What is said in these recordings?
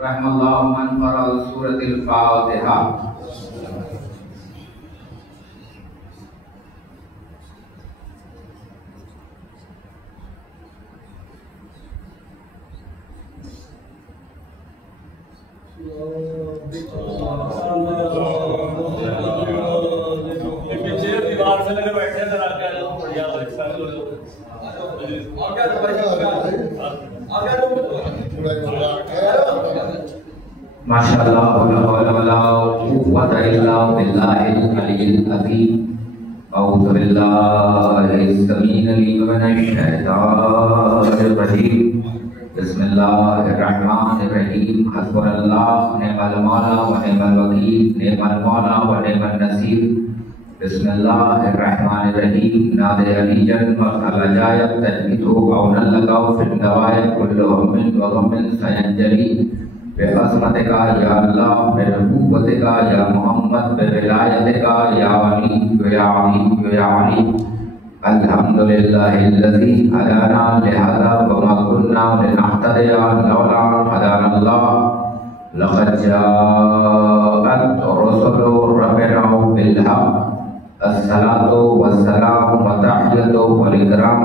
रहमल्लाहु मन क़रा सूरतिल फातिहा। माशाअल्लाह वला हौला वला कुव्वता इल्ला बिल्लाहिल अलिय्यिल अज़ीम। अऊज़ु बिल्लाहिस समीइल अलीम मिनश शैतानिर रजीम। बिस्मिल्लाहिर रहमानिर रहीम। हस्बुनल्लाहु निअमल मौला व निअमल वकील। निअमल मौला व निअमन नसीर। बिस्मिल्लाहिर रहमानिर रहीम। नादे अलीजन मखल जायब तजमीदु औनल लगाओ फिल दवाए कुल्लु हम्मिन व गम्मिन सयंजली बेअज़मतिका या अल्लाह, बेरुबूबतिका या मोहम्मद, बेविलायतिका या अली या अली या अली। अल्हम्दुलिल्लाहिल्लज़ी हदाना लिहाज़ा व मा कुन्ना लिनहतदिया लौला अन हदानल्लाह। लक़द जाअत रुसुलु रब्बिना बिल हक़्क़। अस्सलातु वस्सलामु व तहियतु वल इकराम।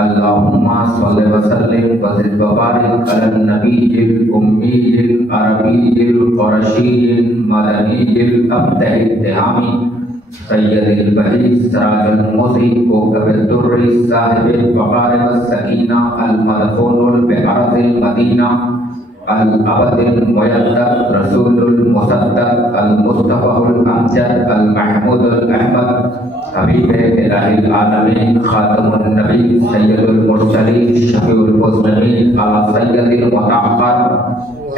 अल्लाहुम्मा सल्लि व सल्लिम व ज़िद व बारिक अलन नबिय्यिल उम्मिय्यिल अरबिय्यिल क़ुरशिय्यिल मदनिय्यिल अब्दहिल तिहामी सय्यदिल बही सिराजुल मुज़ी कोकबुद दुर्री साहिबिल वक़ार व सकीना अल मदफूनुल बिअर्ज़िल मदीना अल अबदिल मुयद्दद रसूलुल मुसद्दद अल मुस्तफ़ाउल अमजद अल महमूदुल अहमद हबीबे इलाहिल आलमीन खातमुन नबी सय्यदुल मुरसलीन शफीउल मुज़निबीन अला सय्यदिल मुतअख्खर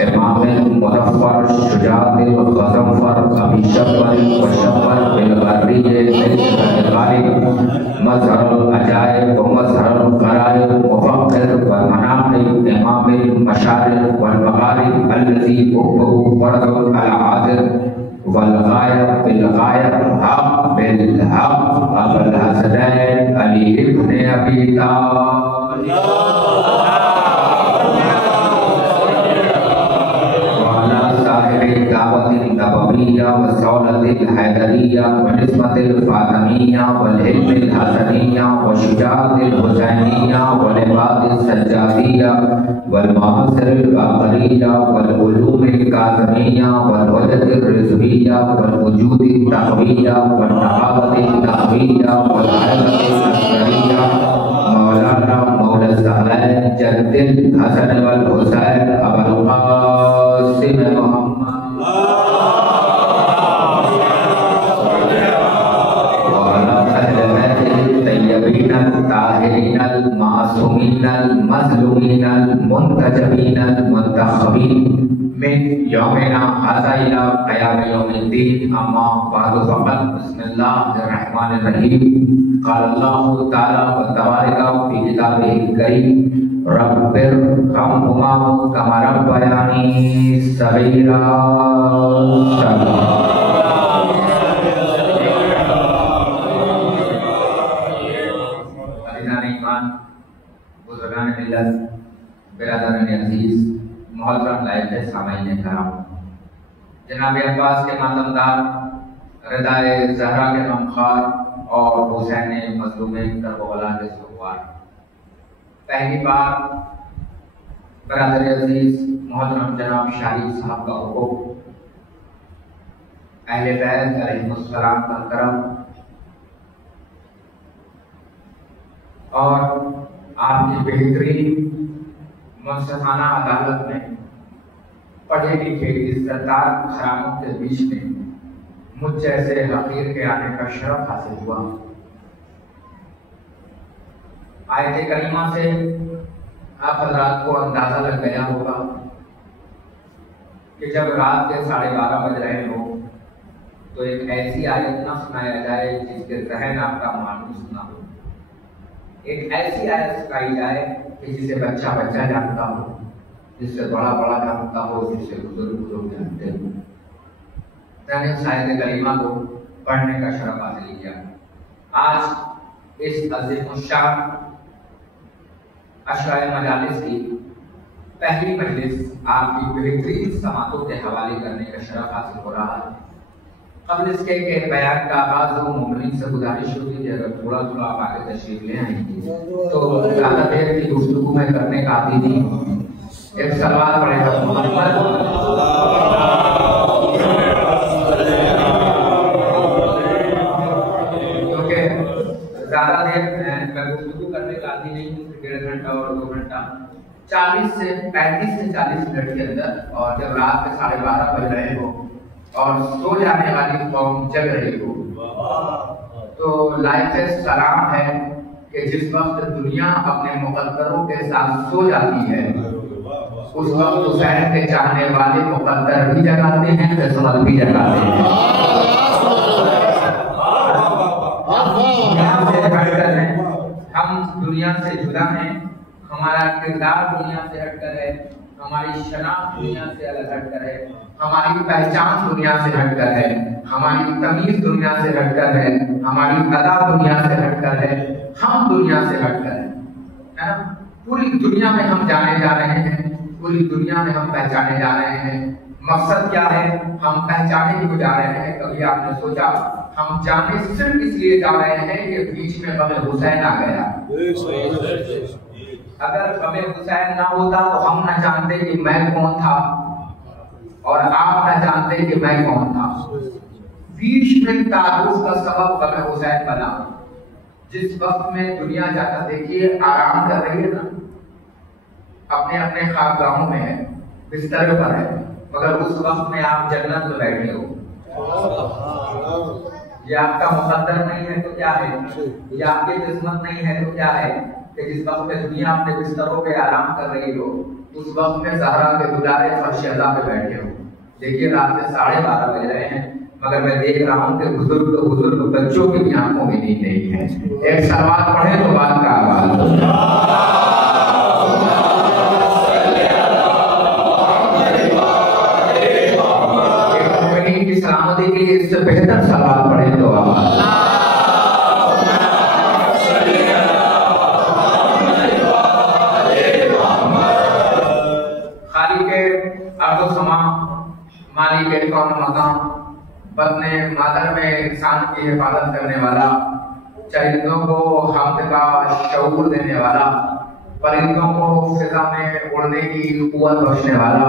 इमामुल मुज़फ़्फ़र शुजाअतिल गज़फ़र अबी शफ़्फ़र व शफ़्फ़र बिल बर्रिय्य बिल गालिब मज़हरुल अजाइब व मज़हरुल ग़राइब मुफ़क्किर व मनाक़िब इमामुल मशारिक़ वल मग़ारिब अल्लज़ी हुब्बुहु फ़र्ज़ुन अला आज़िर वल गायब बिल गायब हक़ बिल हक़ अबुल हसनैन अली इब्न अबी तालिब वाला साहिब दावतिन नबविय्या व सौलतिल हैदरिय्या व निस्बतिल फातिमिय्या वल हिल्मिल हसनिय्या व शुजाअतिल हुसैनिय्या व लिबासिस सज्जादिय्या वल महासिरिल बाक़रिय्या वल उलूमिल काज़िमिय्या वल वजदिर रिज़विय्या वल वजूदित तक़विय्या वल नहावतित नहविय्या वल हैबतिल अस्करिय्या मौलाना मौला ज़हरैन जद्दिल हसन वल हुसैन अबुल क़ासिम मुहम्मद वाला अहले बैतिल तय्यबीनल ताहिरीनल मासूमीनल मज़लूमीनल मुंतजबीनल मुंतखबीन मिन यौमिना हाज़ा इला क़याम यौमिद्दीन। अम्मा बअद फ़क़द बिस्मिल्लाहिर रहमानिर रहीम। क़ाल अल्लाहु तआला व तबारका फ़ी किताबिहिल करीम रब्बिरहम्हुमा कमा रब्बयानी सग़ीरा। अज़ीज़ान ईमान, बुज़ुर्गान मिल्लत, बिरादरान अज़ीज़, मोहतरम लाइक़ सामईन किराम, जनाब अब्बास के मातमदार, रज़ाए ज़हरा के गमख़ार और हुसैन मज़लूम करबला के सुगवार, पहली बार बरादर अज़ीज़ मोहतरम जनाब शाही साहब का हुक्म, अहले बैत अलैहिमुस्सलाम का करम और आपकी बेहतरीन मुंसिफ़ाना अदालत में पढ़े लिखे इज़्ज़तदार खरामों के बीच में मुझ जैसे हक़ीर के आने का शरफ हासिल हुआ। आयत करीमा से आप हज़रात को अंदाज़ा लग गया होगा कि जब रात के 12:30 बज रहे हो तो एक ऐसी आयत ना सुनाया जाए जिसके ज़हन आपका मानूस ना हो, एक ऐसी आयत सुनाई जाए कि जिसे बच्चा बच्चा जानता हो, जिससे बड़ा बड़ा जानता हो, जिससे बुजुर्ग बुजुर्ग जानते हो। मैंने उस आयत करीमा को पढ़ने का शरफ हासिल किया। आज इस अज़ीम शान अशराए मजालिस की पहली मजलिस आपकी बेहतरीन समातों के हवाले करने का शरफ हासिल हो रहा है। कबल इसके के बयान का आगाज हो मोमिनीन से गुजारिश होगी कि अगर थोड़ा थोड़ा आप आगे तशरीफ ले आएंगे तो ज़्यादा देर की गुफ्तगू में करने का आदी नहीं होगी। एक सलवात पड़ेगा मोहम्मद क्योंकि ज़्यादा देर मैं गुफ्तगू करने का आदी नहीं हूँ। 1.5 घंटा और 2 घंटा 35 से 40 मिनट के अंदर, और जब रात के 12:30 बज रहे हो और सो जाने वाली कौम जग रही हो तो लाइफ से सलाम है कि जिस वक्त दुनिया अपने मुकद्दरों के साथ सो जाती है उस वक्त हुसैन के चाहने वाले मुकद्दर भी जगाते हैं, किस्मत भी जगाते हैं। हम दुनिया से जुदा हैं, हमारा किरदार दुनिया से हटकर है, हमारी शनाख्त दुनिया से अलग हटकर है, हमारी पहचान दुनिया से हटकर है, हमारी तमीज दुनिया से हटकर है, हमारी अदा दुनिया से हटकर है, हम दुनिया से हटकर है ना। पूरी दुनिया में हम जाने जा रहे हैं, पूरी दुनिया में हम पहचाने जा रहे हैं। मकसद क्या है? हम पहचाने ही जा रहे हैं। कभी आपने सोचा हम जाने सिर्फ इसलिए जा रहे हैं कि बीच में गमे हुसैन आ गया। अगर गमे हुसैन ना होता तो हम ना जानते कि मैं कौन था और आप ना जानते कि मैं कौन था। बीच में तारुफ का सबब गमे हुसैन बना। जिस वक्त में दुनिया जाता, देखिए आराम कर रही है ना, अपने अपने ख्वाबगाहों में है, बिस्तर पर है, मगर उस वक्त में आप जन्नत में बैठे हो। ये आपका मुकद्दर नहीं है तो क्या है? ये आपकी किस्मत नहीं है तो क्या है कि जिस वक्त में दुनिया अपने बिस्तरों पे आराम कर रही हो उस वक्त में ज़हरा के दुलारे फर्श अज़ा पे बैठे हो। देखिए रात के 12:30 बज रहे हैं, मगर मैं देख रहा हूँ कि बुजुर्ग बच्चों की भी आंखों में नींद नहीं है। एक सलवात पढ़े तो बात का आगाज। सलामती के लिए इससे बेहतर सलावत पढ़े तो खाली के अर्दो समा माली के कौन मकाम बदने मादर में इंसान की हिफाजत करने वाला, चरिंदों को हमद का शऊर देने वाला, परिंदों को फिजा में उड़ने की कुव्वत बख्शने वाला,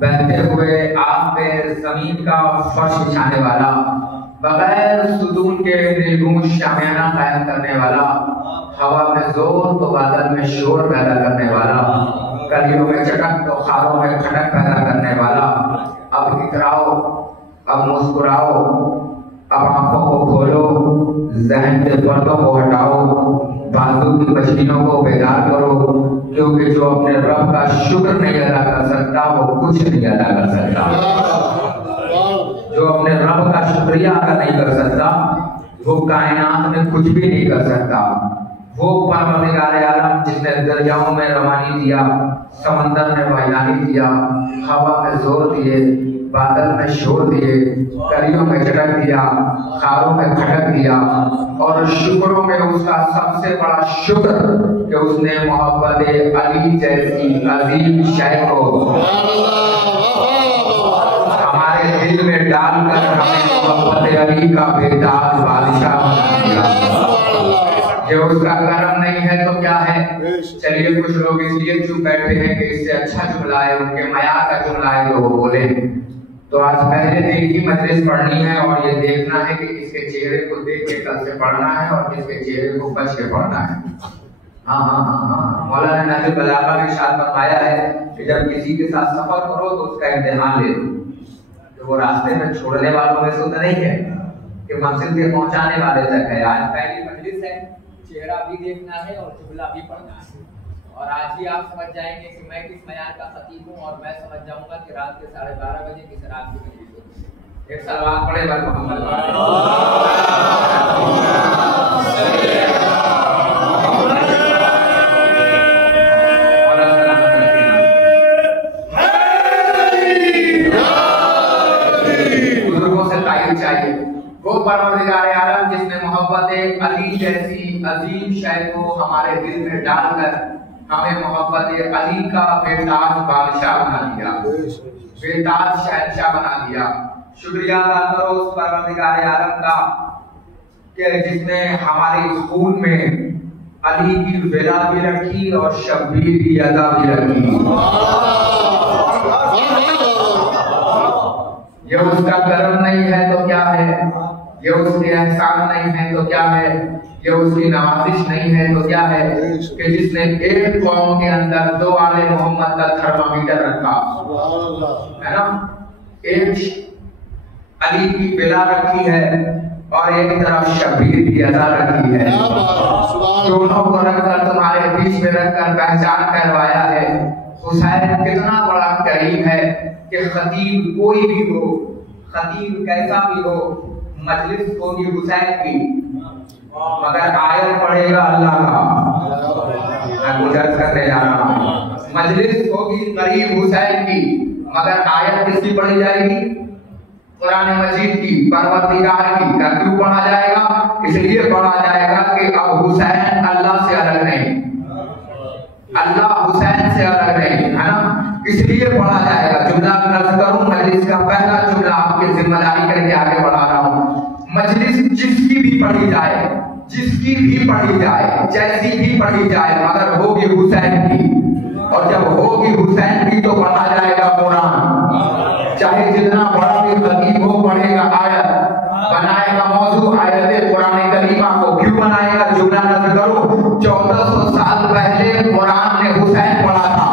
बहते हुए आप पे जमीन का फर्श बिछाने वाला, बगैर सुदून के दिलगोश शामियाना कायम करने वाला, हवा में जोर तो बादल में शोर पैदा करने वाला, कलियों में चटक तो खारों में खटक पैदा करने वाला। अब इकराओ, अब मुस्कुराओ, अब आंखों को खोलो, जहन के पर्दों को हटाओ, बाजू की मछलियों को बेदार करो, क्योंकि जो अपने रब का शुक्र नहीं अदा कर सकता वो कुछ नहीं अदा कर सकता। जो अपने रब का शुक्रिया अदा नहीं कर सकता वो कायनात में कुछ भी नहीं कर सकता। वो परवरदिगार आलम जिसने दरियाओं में रवानी दिया, समंदर में वायदानी दिया, हवा में जोर दिए, बादल में शोर दिए, कलियों में चटक दिया, खारों में खटक दिया, और शुक्रों में उसका सबसे बड़ा शुक्र कि उसने मोहब्बत अली जैसी अजीम शय को हमारे दिल में डालकर हमें मोहब्बत अली का बेदाग बादशाह बना दिया। ये उसका करम नहीं है तो क्या है? चलिए कुछ लोग इसलिए चुप बैठे हैं कि इससे अच्छा जुमला है, उनके मयार का जुमला है तो वो बोले। तो आज पहले दिन की मजलिस पढ़नी है और ये देखना है कि इसके चेहरे को देख के कल से पढ़ना है और इसके चेहरे को बच के पढ़ना है। हाँ, मौलाना नाजिर बलागा ने इरशाद फरमाया है कि जब किसी के साथ सफर करो तो उसका इम्तिहान ले लो, तो वो रास्ते में छोड़ने वालों में से तो नहीं है कि मंजिल के पहुंचाने वाले तक है। आज पहली मजलिस है, चेहरा भी देखना है और जुमला भी पढ़ना है, और आज ही आप समझ जाएंगे कि मैं किस मयार का खतीब हूँ, और मैं समझ जाऊंगा कि रात के 12:30 बजे किस रात की मजलिस होती है। एक सलवात पढ़े बर मोहम्मद बुजुर्गों से तारीफ चाहिए। वो परवरदिगार आलम जिसने मोहब्बत अली जैसी अजीम शय को हमारे दिल में डालकर हमें मोहब्बत अली का बेताज बादशाह बना दिया, बेताज शहंशाह बना दिया। शुक्रिया अदा करो उस परवरदिगार आलम का कि जिसने हमारे स्कूल में अली की विला भी रखी और शब्बीर की अदा भी रखी। ये उसका करम नहीं है तो क्या है, ये उसके एहसान नहीं है तो क्या है, ये उसकी नवाजिश नहीं है तो क्या है कि जिसने एक कौम के अंदर दो आले मोहम्मद का थर्मामीटर रखा है ना। एक अली की बिला रखी है और एक तरफ शबीर की अदा रखी है। दोनों को रखकर तुम्हारे बीच में रखकर पहचान करवाया है। हुसैन कितना बड़ा करीम है कि खतीब कोई भी हो, खतीब कैसा भी हो, मजलिस होगी हुसैन की मगर आयत पढ़ेगा अल्लाह का। गुजर करने जा रहा हूं, मजलिस होगी गरीब हुसैन की मगर आयत किसकी पढ़ी जाएगी? कुरान मजीद की, परवरदिगार की। क्यों पढ़ा जाएगा? इसलिए पढ़ा जाएगा कि अब हुसैन अल्लाह से अलग नहीं, अल्लाह हुसैन से अलग नहीं, है ना। इसलिए पढ़ा जाएगा। जुमला नज़्म करूं, मजलिस का पहला जुमला आपकी जिम्मेदारी करके आगे बढ़ा रहा हूं। मजलिस जिसकी भी पढ़ी जाए, जिसकी भी पढ़ी जाए, जैसी भी पढ़ी जाए, मगर होगी हुसैन की। और जब होगी हुसैन की तो पढ़ा जाएगा कुरान। चाहे जितना बड़ा भी खतीब हो, पढ़ेगा आयत, बनाएगा मौजू आयत कुरान करीमा को। क्यों बनाएगा? जुमला नज़्म करो। 1400 साल पहले कुरान ने हुसैन पढ़ा था।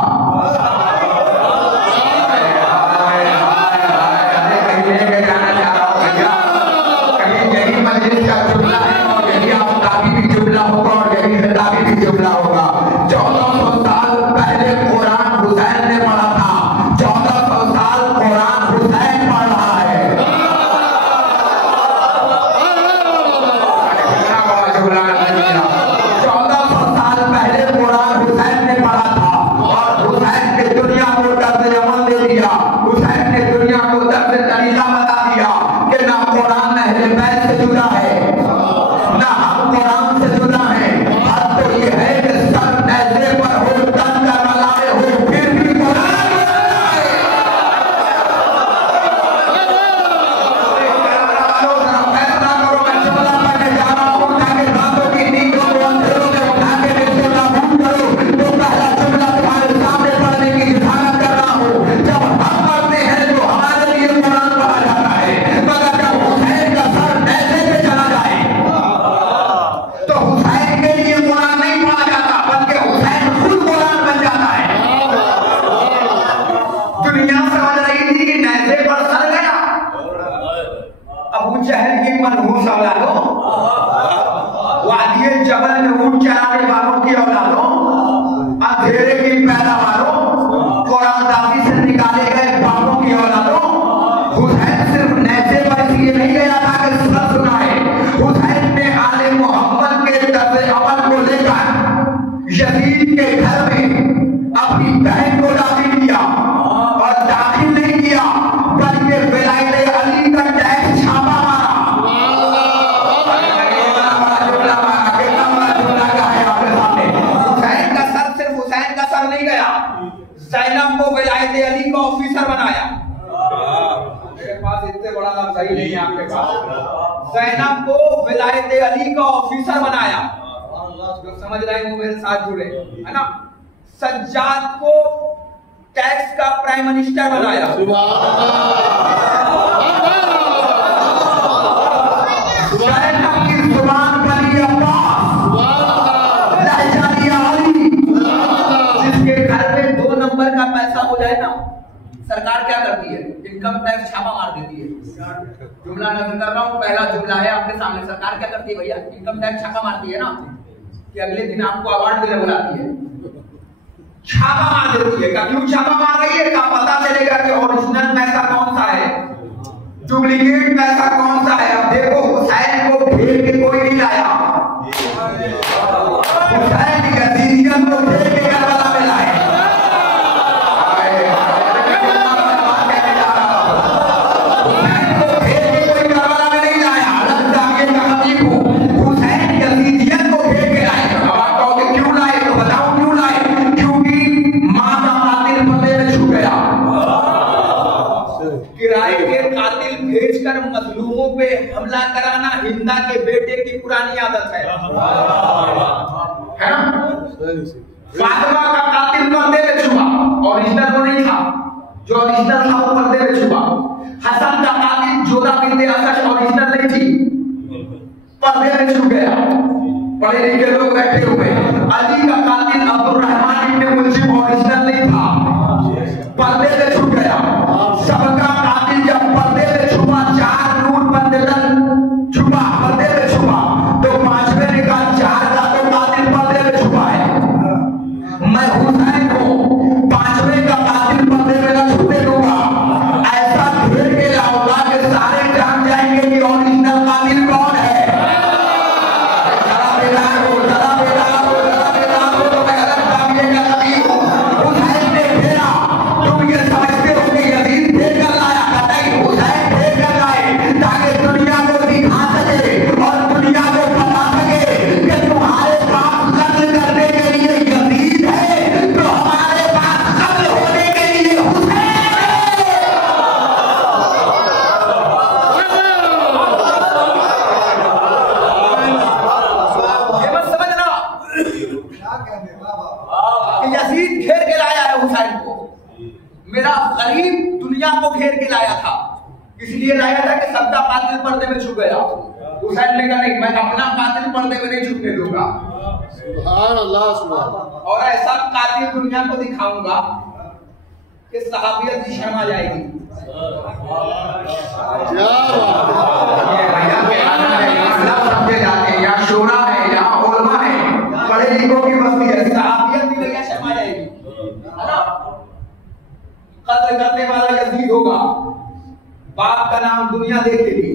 सज्जाद को टैक्स का प्राइम मिनिस्टर बनाया। जिसके घर में 2 नंबर का पैसा हो जाए ना, सरकार क्या करती है? इनकम टैक्स छापा मार देती है। जुमला नज़्म कर रहा हूँ, पहला जुमला है आपके सामने। सरकार क्या करती है भैया? इनकम टैक्स छापा मारती है ना, कि अगले दिन आपको अवार्ड देने बुलाती है, छापा मार देती है। क्यों छापा मार रही है? का पता चलेगा कि ओरिजिनल पैसा कौन सा है, डुप्लीकेट पैसा कौन सा है। अब देखो, हुसैन को भेज के कोई नहीं लाया, हुसैन यजीदियत को भेज के करबला में लाए। हुसैन को भेज के कोई करबला में नहीं लाया, अलग जाके कहानी को हुसैन यजीदियत को भेज के लाए। अब आप कहोगे क्यों लाए? तो बताओ क्यों लाए। पे हमला कराना हिंदा के बेटे की पुरानी आदत है ना? फातिमा का कातिल पर्दे में छुपा, ओरिजिनल वो नहीं था, जो ओरिजिनल था वो पर्दे में छुपा। हसन का कातिल जोधा बिनते असद ओरिजिनल नहीं थी, पर्दे में छुप गया, पढ़े लिखे लोग बैठे हुए। अली का कातिल अब्दुल रहमान इब्न मुल्जिम ओरिजिनल नहीं था, पर्दे में छुप गया। सबका कातिल जब पर्दे में छुपा, चार नूर बंदन छुपा, पर्दे में छुपा, तो पांचवें ने कहा चार का तो कातिल पर्दे में छुपा है, मैं हुसैन को पांचवें का कातिल पर्दे में न छुपने दूंगा। ऐसा घेर के लाऊंगा कि सारे जान जाएंगे कि ओरिजिनल कातिल कौन है। यजीद घेर के लाया है हुसैन को, मेरा गरीब दुनिया को घेर के लाया था, इसलिए लाया था कि सबका कातिल पर्दे में छुप गया। हुसैन ने कहा नहीं, मैं अपना कातिल पर्दे में नहीं छुपने दूंगा। सुभान अल्लाह, सुभान अल्लाह। और ऐसा कातिल दुनिया को दिखाऊंगा कि सहाबियत की शर्म आ जाएगी। समझे जाते हैं, यहाँ शोरा है, यहाँ उलमा है, पढ़े लिखों की बस्ती है, सहाबियत की क्या शर्म आ जाएगी, है ना? कत्ल करने वाला यजीद होगा, बाप का नाम दुनिया देखेगी।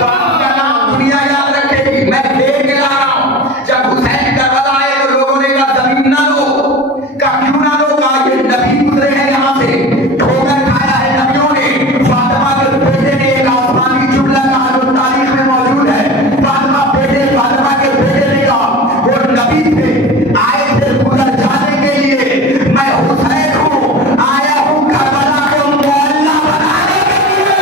बाप का नाम दुनिया याद रखेगी। मैं देख ला रहा हूं, जब हुसैन करबला आए तो लोगों ने कहा जमीन ना लो, का क्यों ना लो, का ये नबी गुजरे हैं यहाँ से, ठोकर खाया है नबियों ने। फातिमा के बेटे ने एक आसमानी जुमला कहा जो तारीख में मौजूद है। फातिमा के बेटे ने कहा वो नबी थे, आए थे गुजर जाने के लिए, मैं हुसैन हूँ, आया हूँ करबला को मोहल्ला बनाने के लिए।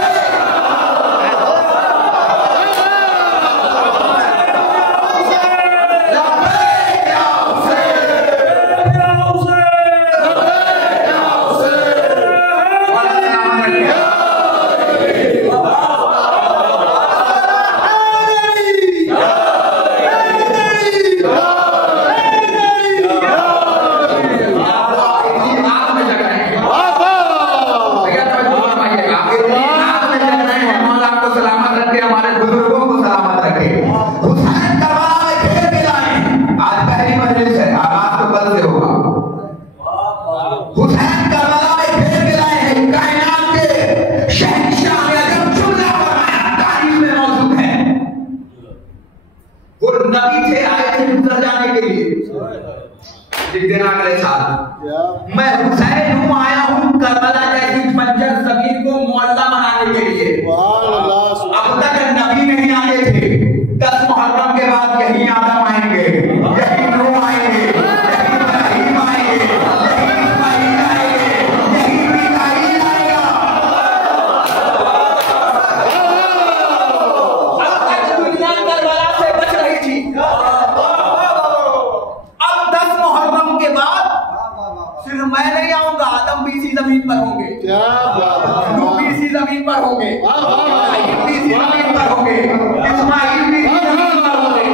मैं हुसैन हूँ, आया हूँ करबला जैसी बंजर जमीन को मोहल्ला बनाने के लिए। अब तक नबी नहीं आए थे, 10 मुहर्रम के बाद यही आदम आएंगे, यही नूह आएंगे, यही इब्राहीम आएंगे, यही इस्माईल आएंगे, यही मीकाईल आएगा। अब तक दुनिया करबला से बच रही थी, अब 10 मुहर्रम के बाद सिर्फ मैं नहीं आऊंगा, आदम भी इसी जमीन पर होंगे, नूह भी इसी जमीन पर होंगे, इब्राहीम भी इसी जमीन पर होंगे, इस्माईल भी इसी जमीन पर होंगे,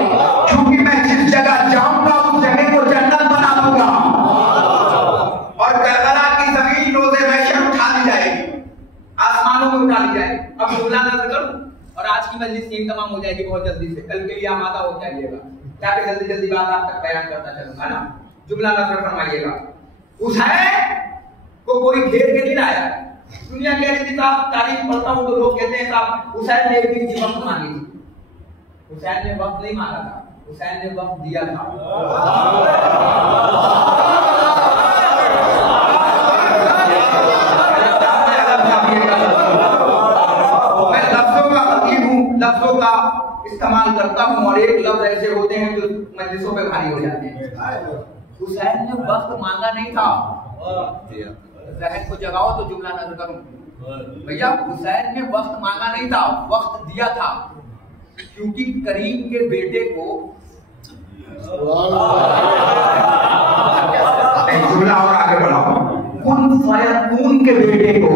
क्योंकि मैं जिस जगह जाऊंगा उस जगह को जन्नत बना दूंगा। और करबला की जमीन रोज़े महशर उठा ली जाएगी, आसमानों में उठा ली जाएगी। अब जुमला नजर करूं और आज की मजलिस यही तमाम हो जाएगी बहुत जल्दी से, कल के लिए आमादा हो जाइएगा, ताकि जल्दी जल्दी बात आप तक बयान करता चलूंगा ना। जुमला नजर फरमाइएगा। हुसैन को कोई घेर के नहीं लाया, दुनिया कह रही थी साहब, तारीफ पढ़ता हूं तो लोग कहते हैं साहब हुसैन ने एक दिन की वक्त मांगी थी। हुसैन ने वक्त नहीं मांगा था, हुसैन ने वक्त दिया था। मैं लफ्जों का खतीब हूं, लफ्जों का इस्तेमाल करता हूं, और एक लफ्ज ऐसे होते हैं जो मजलिसों पे भारी हो जाते हैं। हुसैन ने वक्त मांगा नहीं था, जहन को जगाओ तो जुमला नजर करूं। भैया हुसैन ने वक्त मांगा नहीं था, वक्त दिया था, क्योंकि करीम के बेटे को जुमला और आगे बढ़ाओ, कुन फयकून के बेटे को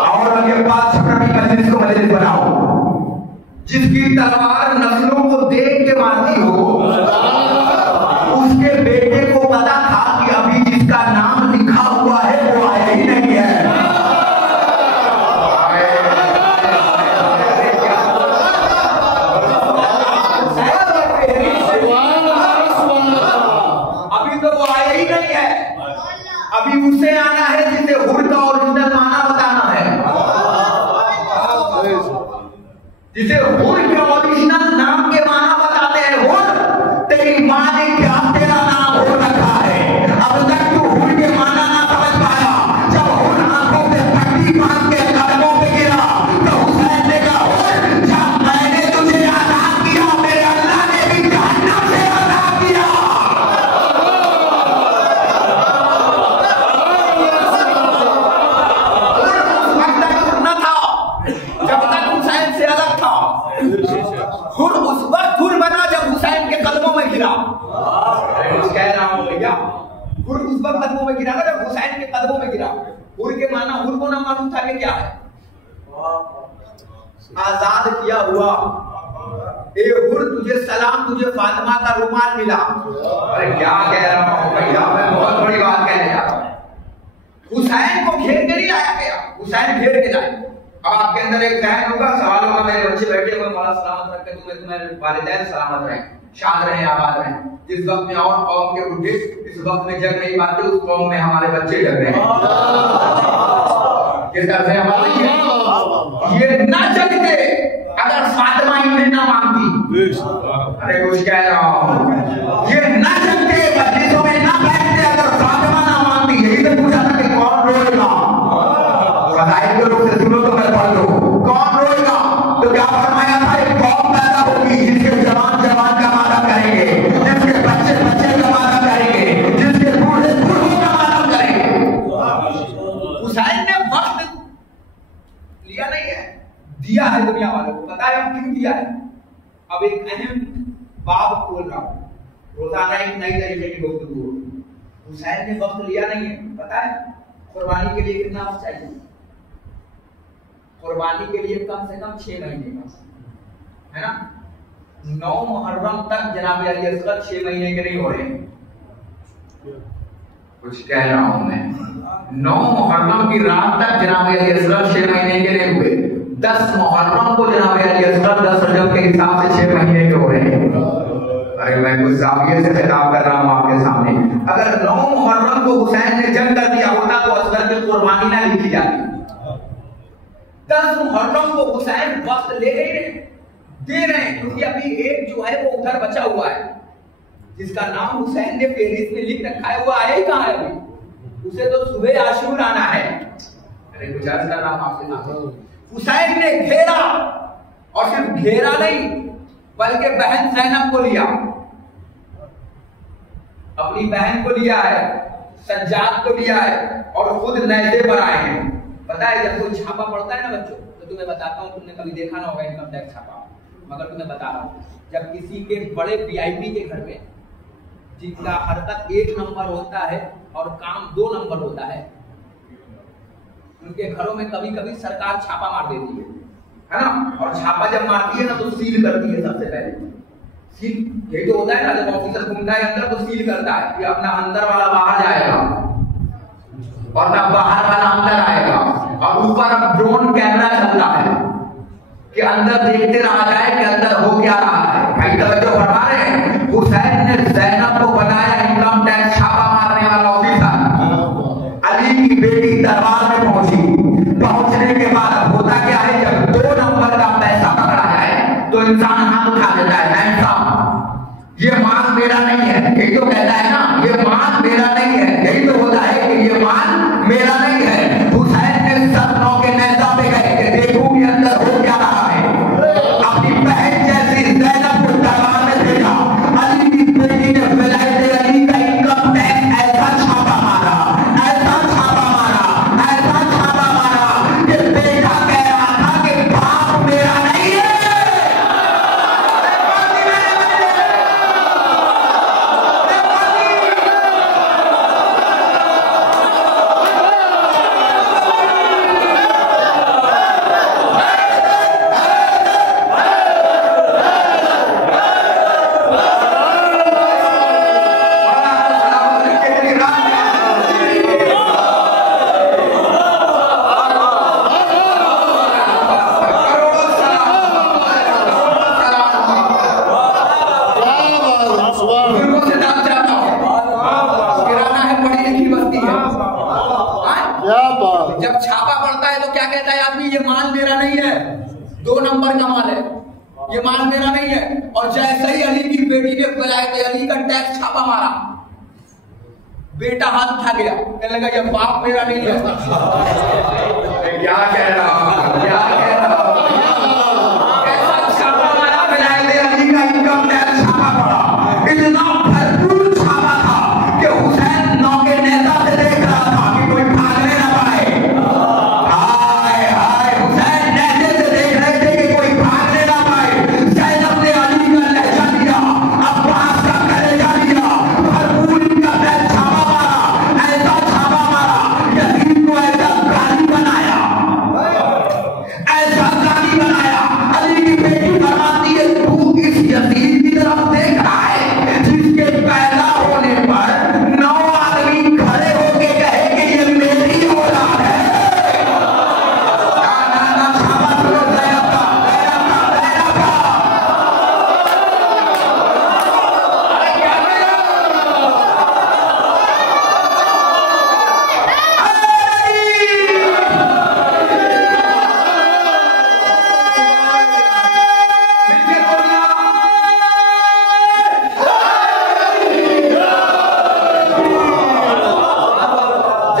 और आगे बात छपरानी मजलिस को मजलिस बनाओ, जिसकी तलवार नस्लों को देख के मारती हो, उसके बेटे को पता था कि अभी जिसका नाम लिखा हुआ है वो आया ही नहीं है। अभी तो वो आया ही नहीं है, अभी उसे आना है जिसे हुर का ओरिजिनल माना बताना है, जिसे हुर के ओरिजिनल नाम के माना बताते हैं। हुर तेरी माँ ने क्या तेरा नाम हुर रखा है, अब तक तू हुर के माना ना समझ पाया। जब हुर आंखों पे पट्टी बांध के कदमों पे गिरा तो हुसैन ने कहा, हुर जब मैंने तुझे आजाद किया मेरे अल्लाह ने भी जहन्नम से आजाद किया। जब तक हुसैन से अलग था, हुर उस वक्त हुर बना जब हुसैन के कदमों में गिरा। कह रहा हूं भैया, हुर उस वक्त कदमों में गिरा ना जब हुसैन के कदमों में गिरा। हुर के माना, हुर को ना मालूम था कि क्या है, आजाद किया हुआ। ए हुर तुझे सलाम, तुझे फातिमा का रुमाल मिला। अरे क्या कह रहा हूं भैया, मैं बहुत बड़ी बात कहने जा रहा हूं। हुसैन को घेर के नहीं लाया गया, हुसैन घेर के लाए। अब आपके अंदर एक जहन होगा, सवाल होगा, मेरे बच्चे बैठे हुए, मौला सलामत रखे, तुम्हारे वालिदैन सलामत रहे, शाद रहे, आबाद रहे। जिस वक्त में और कौम के उठे, इस वक्त में जग नहीं पाते, उस कौम में हमारे बच्चे जग रहे हैं। किस तरह से हमारे ये ना जगते अगर फातिमा इन्हें ना मांगती। अरे कुछ कह रहा हूं, ये ना जगते मजलिसों में ना बैठते अगर फातिमा ना मांगती। यही तो पूछा था कि कौन रोएगा, फज़ाइल के रूप से सुनो तो मैं पढ़ लूं, कौन रोएगा? तो क्या फरमाया था, एक कौम पैदा होगी जिसके जवान जवान का मारा करेंगे, जिसके बच्चे बच्चे का मारा करेंगे, जिसके बूढ़े बूढ़ों का मारा करेंगे। हुसैन ने वक्त लिया नहीं है, दिया है दुनिया वालों को। पता है अब क्यों दिया है? अब एक अहम बाब खोल रहा हूं, रोजाना एक नई तरीके की गुफ्तगू होगी। हुसैन ने वक्त लिया नहीं है, पता है कुर्बानी के लिए कितना वक्त चाहिए? कुर्बानी के लिए कम से कम 6 महीने का, है ना। 9 मुहर्रम तक जनाब अली असगर 6 महीने के नहीं हो रहे। कुछ कह रहा हूं मैं, 9 मुहर्रम की रात तक जनाब अली असगर 6 महीने के नहीं हुए। 10 मुहर्रम को जनाब अली असगर 10 रजब के हिसाब से 6 महीने के हो रहे हैं। अरे मैं कुछ जाविये से खिताब कर रहा हूं आपके सामने। अगर 9 मुहर्रम को हुसैन ने जंग कर दिया होता तो असगर की कुर्बानी ना लिखी जाती। 10 मुहर्रम को हुसैन वक्त ले गए दे रहे हैं, क्योंकि अभी एक जो है वो उधर बचा हुआ है, जिसका नाम हुसैन ने फेहरिस्त में लिख रखा है, वो आया ही कहां है अभी? उसे तो सुबह आशूर आना है। अरे कुछ अर्ज कर रहा हूं आपसे। हुसैन ने घेरा, और सिर्फ घेरा नहीं बल्कि बहन ज़ैनब को लिया, अपनी बहन को लिया है, सज्जाद को लिया है, और खुद नैज़े पर आए हैं। पता है जब कोई छापा पड़ता है ना बच्चों, तो तुम्हें बताता हूँ, तुमने कभी देखा ना होगा इनकम टैक्स छापा, मगर तुम्हें बता रहा हूँ, जब किसी के बड़े वीआईपी के घर में, जिनका हरकत 1 नंबर होता है और काम 2 नंबर होता है, उनके घरों में कभी कभी सरकार छापा मार देती है ना। और छापा जब मारती है ना तो सील करती है सबसे पहले। सील यही तो होता है ना, जब ऑफिसर घूमता है अंदर तो सील करता है कि अपना अंदर वाला बाहर जाएगा और ना बाहर वाला अंदर आएगा। और ऊपर अब ड्रोन कैमरा चलता है कि अंदर देखते रहा जाए कि अंदर हो क्या रहा है। भाई तवज्जो फरमा रहे हैं। हुसैन ने ज़ैनब को बनाया इनकम टैक्स छापा मारने वाला ऑफिसर। अली की बेटी दरबार में पहुंचने के बाद होता क्या है, जब 2 नंबर का पैसा पकड़ा जाए तो इंसान हाथ उठा देता है, नहीं साहब ये माल मेरा नहीं है। यही तो कहता है ना, ये माल मेरा नहीं है। यही तो होता है कि ये माल मेरा नहीं है। हुसैन ने सब नौ के नेता पे गए कि देखूं कि अंदर हो क्या रहा है। अपनी बहन जैसी ज़ैनब को दरबार में भेजा। अली की बेटी ने विलायत अली का इनकम टैक्स ऐसा छापा अकबर का माल है, ये माल मेरा नहीं है। और जैसे ही अली की बेटी ने विलायत अली का टैक्स छापा मारा, बेटा हाथ उठा गया, कहने लगा ये बाप मेरा नहीं है। क्या कह रहा, क्या कह रहा, कैसा छापा मारा विलायत अली का इनकम टैक्स छापा पड़ा, इतना भरपूर छापा था कि हुसैन नौ के नेता से देख रहा था कि कोई भागने ना पाए। हाय हाय, हुसैन नेता से देख रहे थे कि कोई भागने ना पाए। ज़ैनब ने अली का लहजा लिया, अब्बास का कलेजा लिया, भरपूर इनका टैक्स छापा मारा, ऐसा छापा मारा, यजीद को ऐसा गाली बनाया, ऐसा गाली बनाया। अली की बेटी फरमाती है तू इस यजीद की तरफ देख रहा है जिसके पैदा होने पर 9 आदमी खड़े होके कहे कि ये मेरी औलाद है। ना छापा सुनो ज़ैनब का, ज़ैनब का। अरे क्या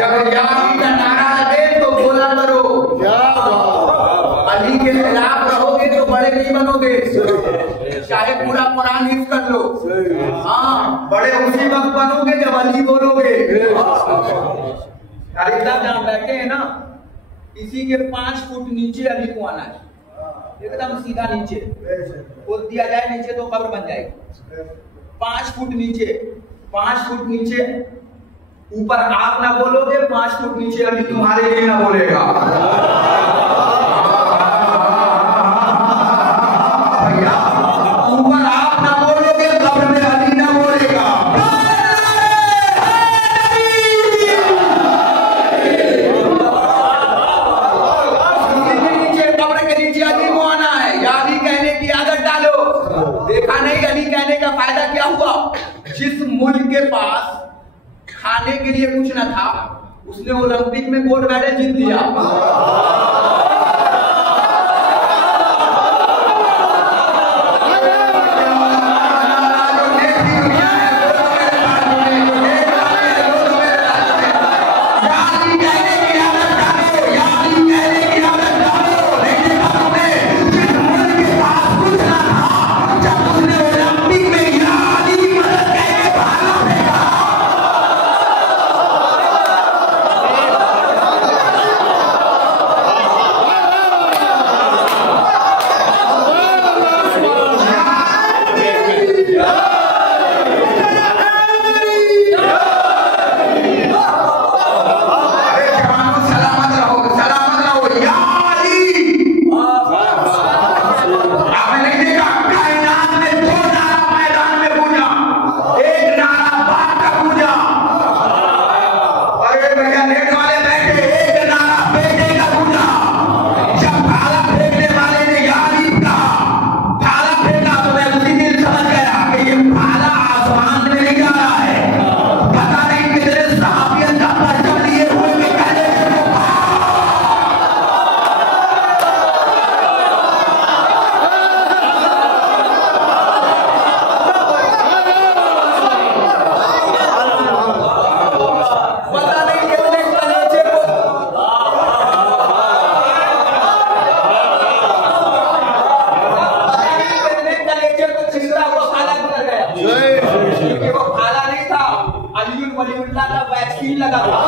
जब यारी का नारा लगे तो बोला करो, अली के खिलाफ रहोगे तो बड़े नहीं बनोगे, चाहे पूरा कुरान हिफ्ज़ कर लो। हाँ, बड़े उसी वक्त बनोगे जब अली बोलोगे। अरे जहाँ बैठे हैं ना, इसी के 5 फुट नीचे अली को आना है, एकदम सीधा नीचे खोद दिया जाए, नीचे तो कब्र बन जाएगी। 5 फुट नीचे, 5 फुट नीचे, ऊपर आप ना बोलोगे, 5 फुट नीचे अली तुम्हारे लिए ना बोलेगा। भैया ऊपर आप ना बोलोगे, कब्र में अली ना बोलेगा। नीचे कब्र के नीचे अली को आना है, या अली कहने की आदत डालो। देखा नहीं अली कहने का फायदा क्या हुआ? जिस मुल्क के पास खाने के लिए कुछ न था, उसने ओलंपिक में गोल्ड मेडल जीत लिया। वलीउल्लाह का वैक्सीन लगा हुआ।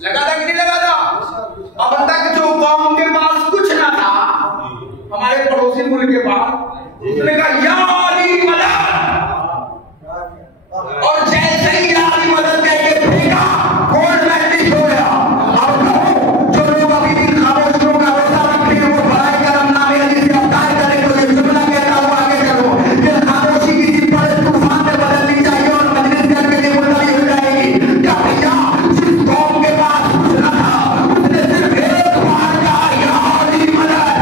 लगा था कि नहीं लगा था? अब तक जो कौम के पास कुछ ना था, हमारे पड़ोसी मुल्क के पास, उसने कहा या अली मदद, और जैसे ही अली मदद कह के फेंका, गोल्ड मेडल हो गया। अब जो लोग अभी भी खामोशियों का रोजा रखे हैं, वो बड़ाई करम नामे अली से अफ्तार करें तो ये जुमला कहता हुआ आगे चलो कि खामोशी किसी बड़े तूफान में बदलनी चाहिए और मजलिस करके ये मुल्तानी हो जाएगी। क्या भैया जिस कौम के पास कुछ ना था, उसने सिर्फ एक बार कहा या अली मदद,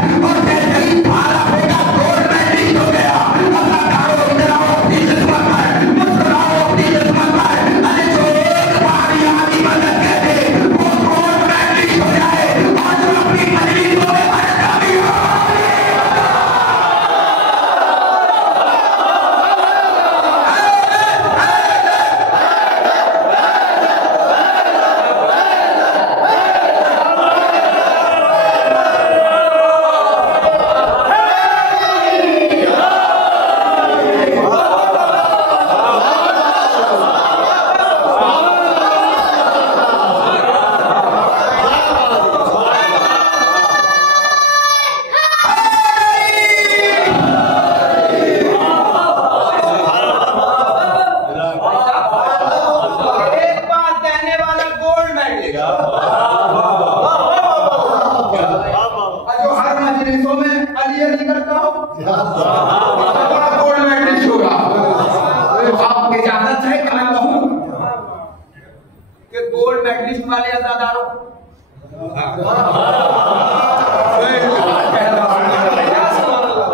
अली अली करता हो गोल्ड मेडलिस्ट होगा। आपको इजाजत है कि मैं कहूं कि गोल्ड मेडलिस्ट वाले अज़ादारों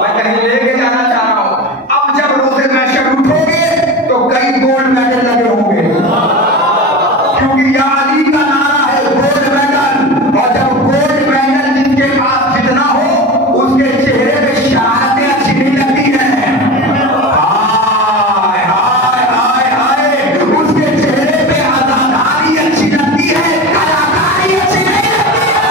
मैं कहीं लेके जाना चाह रहा हूं। अब जब रोजे मैशर उठोगे तो कई गोल्ड मेडल लगे होंगे, क्योंकि या अली का नारा है गोल्ड मेडल। और जब गोल्ड मेडल जिसके पास जितना हो उसके चेहरे पे शरारतें अच्छी नहीं लगती है। हाय हाय हाय हाय, उसके चेहरे पे अदाकारी अच्छी लगती है, कलाकारी अच्छी नहीं लगती है।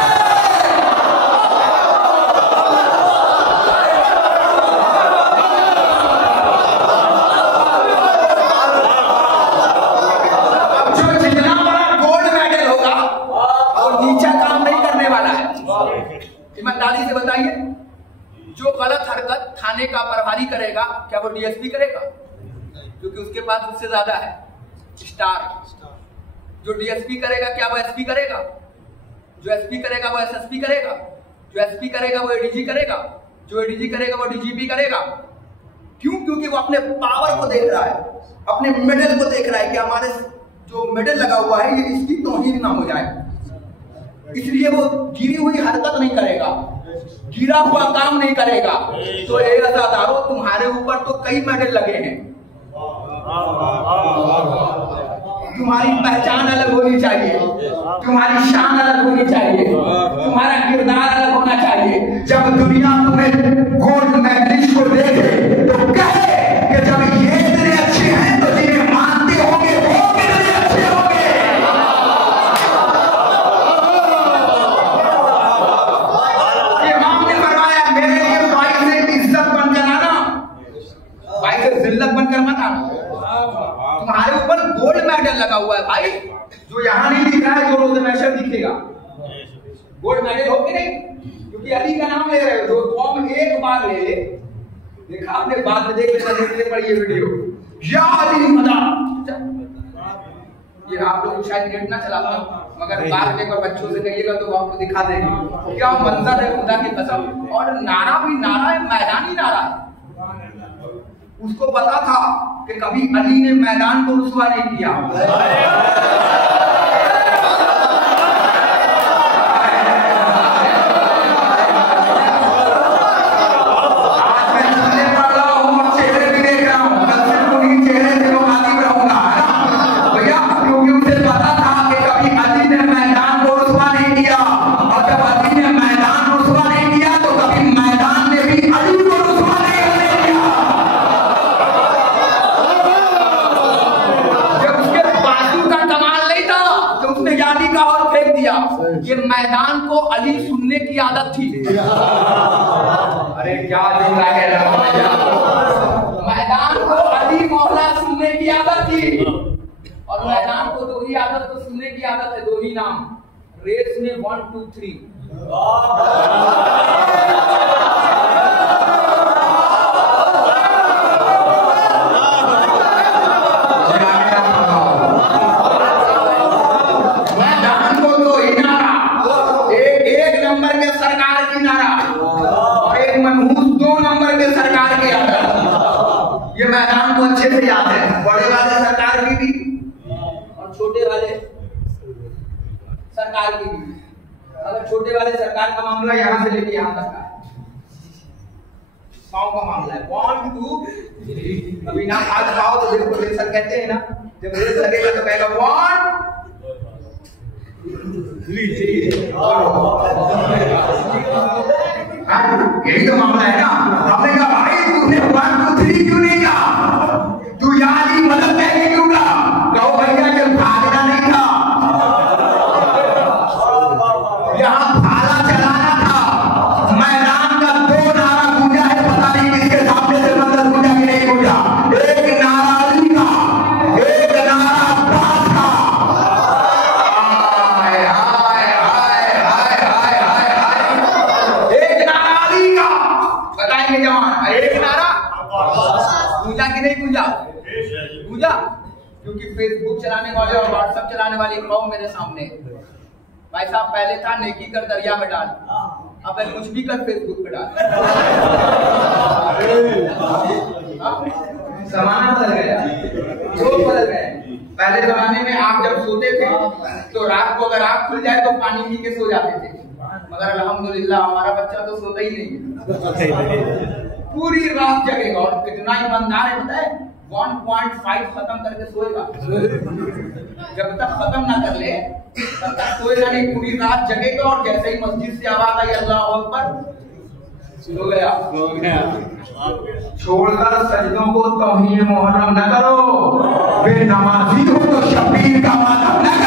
अब जो जितना बड़ा गोल्ड मेडल होगा और नीचा काम नहीं करने वाला है। ईमानदारी से बताइए, जो गलत हरकत थाने का प्रभारी करेगा क्या वो डीएसपी करेगा? क्योंकि उसके पास उससे ज्यादा है स्टार। जो डीएसपी करेगा क्या वो एसपी करेगा? जो एसपी करेगा वो एसएसपी करेगा? जो एसपी करेगा वो एडीजी करेगा? जो एडीजी करेगा वो डीजीपी करेगा? क्यों? क्योंकि वो अपने पावर को देख रहा है, अपने मेडल को देख रहा है कि हमारे जो मेडल लगा हुआ है ये इसकी तौहीन ना हो जाए, इसलिए वो गिरी हुई हरकत नहीं करेगा, गिरा हुआ काम नहीं करेगा। तो ये अज़ादारों, तुम्हारे ऊपर तो कई मेडल लगे हैं, तुम्हारी पहचान अलग होनी चाहिए, तुम्हारी शान अलग होनी चाहिए, तुम्हारा किरदार अलग होना चाहिए। जब दुनिया तुम्हें गोल्ड मेडलिस्ट को देखे तो कहे कि जब ये इतने अच्छे हैं तो जिन्हें मानते होंगे वो कितने अच्छे होंगे। इमाम ने फरमाया मेरे लिए भाई से इज्जत बनकर आना, भाई से जिल्लत बनकर मत आना। तुम्हारे ऊपर गोल्ड मेडल लगा हुआ है भाई, जो यहाँ नहीं दिख रहा है, जो रोज़े महशर दिखेगा। गोल्ड मेडल हो कि नहीं? क्योंकि अली का नाम ले रहे हो। जो कौम एक बार ले ले, देखा आपने, बाद में देख लेना, देखने पर ये वीडियो या अली मदा। ये आप लोग शायद नेट ना चला पाओ, मगर बाद में बच्चों से कहिएगा तो वो आपको दिखा देंगे क्या मंजर है, खुदा की कसम। और नारा भी नारा है, मैदानी नारा है। उसको पता था कि कभी अली ने मैदान को रुसवा नहीं किया। आज मैं चेहरे पढ़ रहा हूँ और चेहरे भी देख रहा हूँ, कल से उन्हीं चेहरे से मुखातिब रहूंगा, है ना भैया? क्योंकि उसे पता था कि कभी अली ने मैदान को रुसवा नहीं किया, और जब अली ने मैदान रुसवा नहीं किया तो कभी मैदान ने भी अली को रुसवा नहीं होने दिया। यादी का और फेंक दिया। ये मैदान को अली सुनने की आदत थी। अरे क्या जुमला कह रहा हूं, मैदान को अली मौला सुनने की आदत थी। और मैदान को दो ही आदत को सुनने की आदत है, दो ही नाम, रेस में 1 2 3। सरकार की नारा और एक मनहूस 2 नंबर के सरकार के आदत। ये मैदान को अच्छे से याद है, बड़े वाले सरकार की भी और छोटे वाले सरकार की भी। अगर छोटे वाले सरकार का मामला यहाँ से लेके यहाँ तक है, पाँव का मामला है 1 2 3। अभी ना आज पाओ तो देखो रेसर कहते हैं ना, जब रेस लगेगा तो कहेगा 1 यही तो मामला है ना। हमने कहा भाई तूने 1 2 3 क्यों नहीं कहा? तू याद ही मदद कहेंगे क्यों कहा? कहो भैया ये भागना नहीं था, यहाँ भाला चलाना था। मैदान का 2 नारा गूंजा है, पता नहीं किसके सामने से मदद गूंजा कि नहीं गूंजा। एक नारा अली का, एक नारा अब्बास का। जवान एक नारा गूंजा कि नहीं गूंजा? गूंजा। क्योंकि फेसबुक चलाने वाले और व्हाट्सएप चलाने वाली कौम मेरे सामने। भाई साहब पहले था नेकी कर दरिया में डाल, अब कुछ भी कर फेसबुक पे डाल। नहीं है। पूरी रात जगेगा और कितना ईमानदार है पता है, 1.5 खत्म करके सोएगा। जब तक खत्म ना कर ले तब तक सोएगा नहीं, पूरी रात जगेगा और जैसे ही मस्जिद से आवाज आई अल्लाह अकबर, सो गया। छोड़कर सजदों को तौहीन मुहर्रम न करो, बेनमाजी हो तो शबीर का मातम न करो।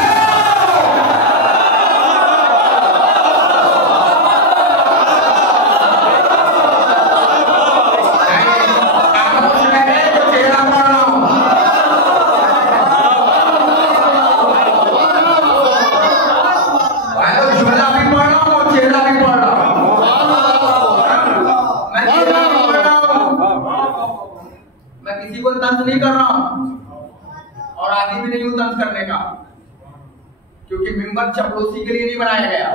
तंज नहीं कर रहा हूं और आगे भी नहीं हूं तंज करने का, क्योंकि मिंबर चपड़ोसी के लिए नहीं बनाया गया।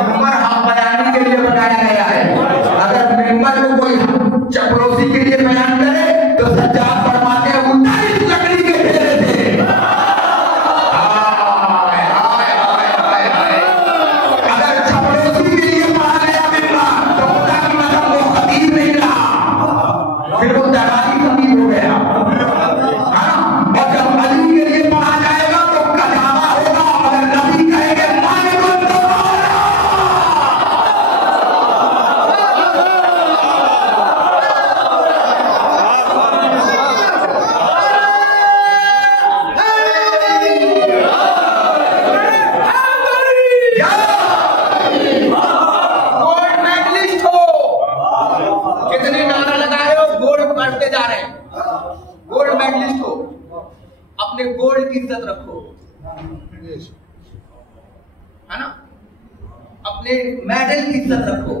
मिंबर हम बयानी के लिए बनाया गया है। अगर मिंबर को कोई चपड़ोसी के लिए बयान करे तो सज्जाद फरमाते हैं उल्टा इस लकड़ी के ढेरे से। अगर चपड़ोसी के लिए बना गया मिंबर तो फिर वो दरारी खतीब हो गया। और जब अली के लिए पढ़ा जाएगा तो कजावा होगा, अगर नबी कहेंगे माने को तो गोल्ड मेडलिस्ट हो, कितने नारा लगाए हो, गोल्ड बढ़ते जा रहे हैं। गोल्ड मेडलिस्ट हो, अपने गोल्ड की इज्जत रखो, है ना, अपने मेडल की इज्जत रखो।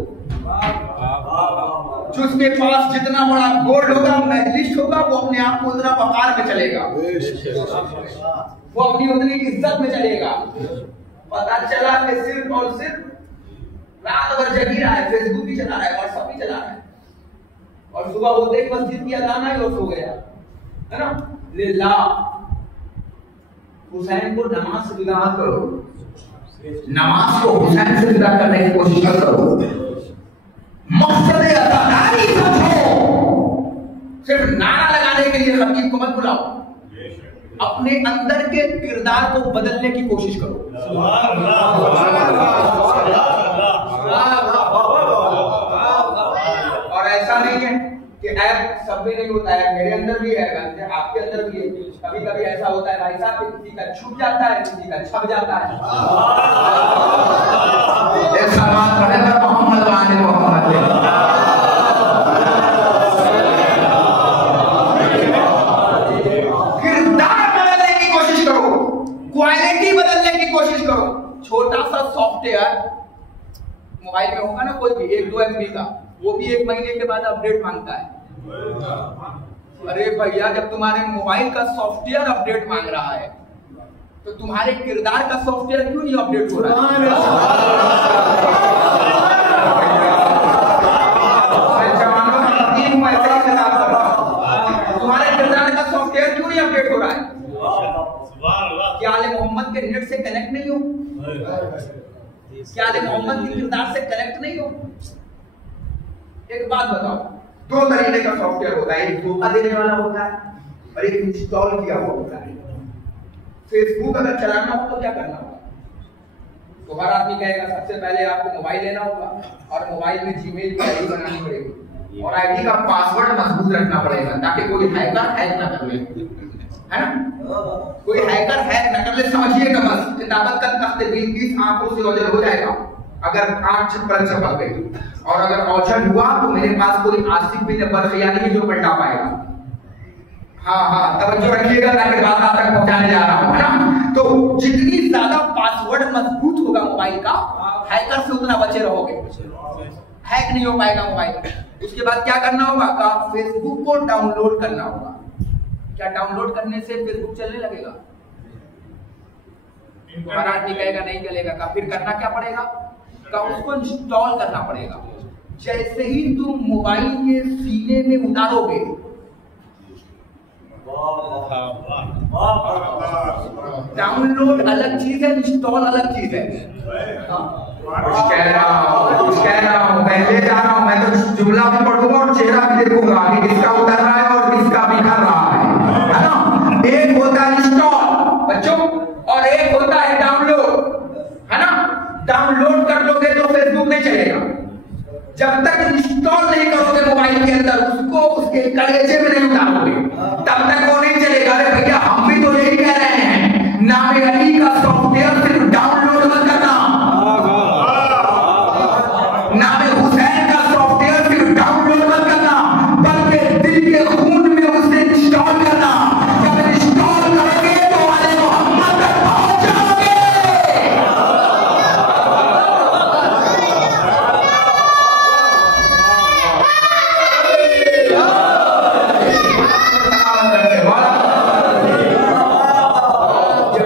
जिसके पास जितना बड़ा गोल्ड होगा, मेडलिस्ट होगा, वो अपने आप को उतना वकार में चलेगा, वो अपनी उतनी इज्जत में चलेगा। पता चला कि सिर्फ और सिर्फ रात भर जगी रहा है, फेसबुक भी चला रहा है, व्हाट्सएप भी चला रहा है, और सुबह होते ही मस्जिद की अजान आई और सो गया, है ना। लिल्लाह, हुसैन को नमाज से जुदा मत करो, नमाज को हुसैन से जुदा करने की कोशिश मत करो। मकसद अदाकारी समझो, सिर्फ नारा लगाने के लिए खतीब को मत बुलाओ, अपने अंदर के किरदार को बदलने की कोशिश करो। और ऐसा नहीं है कि ऐप सब में नहीं होता है, मेरे अंदर भी है, आपके अंदर भी है। कभी कभी ऐसा होता है भाई साहब कि किसी का छुप जाता है, किसी का छप जाता है। एक सलमान पढ़ेगा मोहम्मद वाले मोहम्मद, क्वालिटी बदलने की कोशिश करो। छोटा सा सॉफ्टवेयर मोबाइल में होगा ना, कोई भी 1-2 MB का, वो भी 1 महीने के बाद अपडेट मांगता है। अरे भैया, जब तुम्हारे मोबाइल का सॉफ्टवेयर अपडेट मांग रहा है तो तुम्हारे किरदार का सॉफ्टवेयर क्यों नहीं अपडेट हो रहा है? तुम्हारे किरदार का सॉफ्टवेयर क्यों नहीं अपडेट हो रहा है? क्या आले मोहम्मद के नेट से कनेक्ट नहीं हो? क्या आले मोहम्मद के किरदार से कनेक्ट नहीं हो? एक बात बताओ, 2 तरीके का सॉफ्टवेयर होता है, एक धोखा देने वाला होता है और एक इंस्टॉल किया हुआ होता है। फेसबुक अगर चलाना हो तो क्या करना होगा? तो हर आदमी कहेगा सबसे पहले आपको मोबाइल लेना होगा और मोबाइल में जीमेल की आईडी बनानी पड़ेगी और आईडी का पासवर्ड मजबूत रखना पड़ेगा ताकि कोई हैकर हैक ना कर ले, है ना। कोई हैकर हैक न कर ले, समझिएगा बस, किताबत का तख्त बिल्किस आंखों से ओझल हो जाएगा अगर आंख छपक गई। और अगर औचन हुआ तो मेरे पास कोई आसिफ बिन बरखिया नहीं जो पलटा पाएगा। हाँ, तवज्जो रखिएगा ताकि बात आप तक पहुंचाने जा रहा हूं, है ना। तो जितनी ज्यादा पासवर्ड मजबूत होगा मोबाइल का, हैकर से उतना बचे रहोगे, हैक नहीं हो पाएगा मोबाइल। उसके बाद क्या करना होगा? फेसबुक को डाउनलोड करना होगा। क्या डाउनलोड करने से फेसबुक चलने लगेगा? हमारा आदमी कहेगा नहीं चलेगा। का फिर करना क्या पड़ेगा? का उसको इंस्टॉल करना पड़ेगा। जैसे ही तुम मोबाइल के सीने में उतारोगे, डाउनलोड अलग चीज है, इंस्टॉल अलग चीज है। कह रहा हूँ पहले जा रहा हूँ मैं, तो जुमला भी पढ़ूंगा और चेहरा भी देखूंगा कि किसका उतर रहा है और किसका बिखर रहा है ना। एक होता है इंस्टॉल बच्चों और एक होता है डाउनलोड, है ना। डाउनलोड कर लोगे तो फेसबुक नहीं चलेगा, जब तक इंस्टॉल नहीं करोगे मोबाइल के अंदर, उसको उसके कलेजे में नहीं उतारोगे, तब तक वो नहीं चलेगा। अरे भैया हम भी तो यही कह रहे हैं, नामे अली का सॉफ्टवेयर सिर्फ डाउनलोड मत करना, नामे हुसैन का सॉफ्टवेयर सिर्फ डाउनलोड मत करना, बल्कि दिल के खून में उसे इंस्टॉल करना। जब इंस्टॉल करोगे तो वाले मोहम्मद तक पहुंच जाओगे।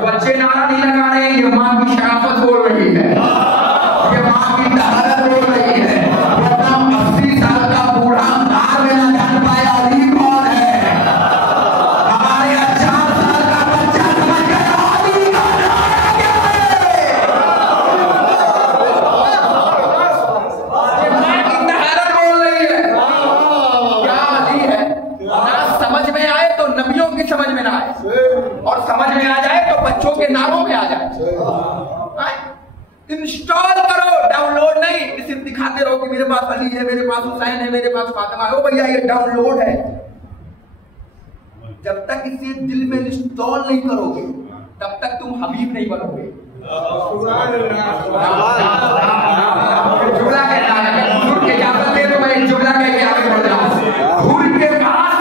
बच्चे नारा नहीं लगा रहे, ये माँ की शराफत बोल रही है, ये माँ की तहरत बोल रही है। वरना 80 साल का बूढ़ा कार में ना जान पाया अली कौन है, हमारे 4 साल का बच्चा समझ गया अली कौन है। ये माँ की तहरत बोल रही है, क्या अली है। ना समझ में आए तो नबियों की समझ में ना आए, और समझ में आ जाए तो बच्चों के नारों में आ जाए। इंस्टॉल करो, डाउनलोड नहीं। सिर्फ दिखाते रहो कि मेरे पास अली है, मेरे पास हुसैन है, मेरे पास फातिमा है। ओ भैया ये डाउनलोड है, जब तक इसे दिल में इंस्टॉल नहीं करोगे तब तक तुम हबीब नहीं बनोगे। जुमला कहता है, हुजूर के इजाजत दे तो मैं एक जुमला कह के आगे बढ़ जाऊं। हुजूर के पास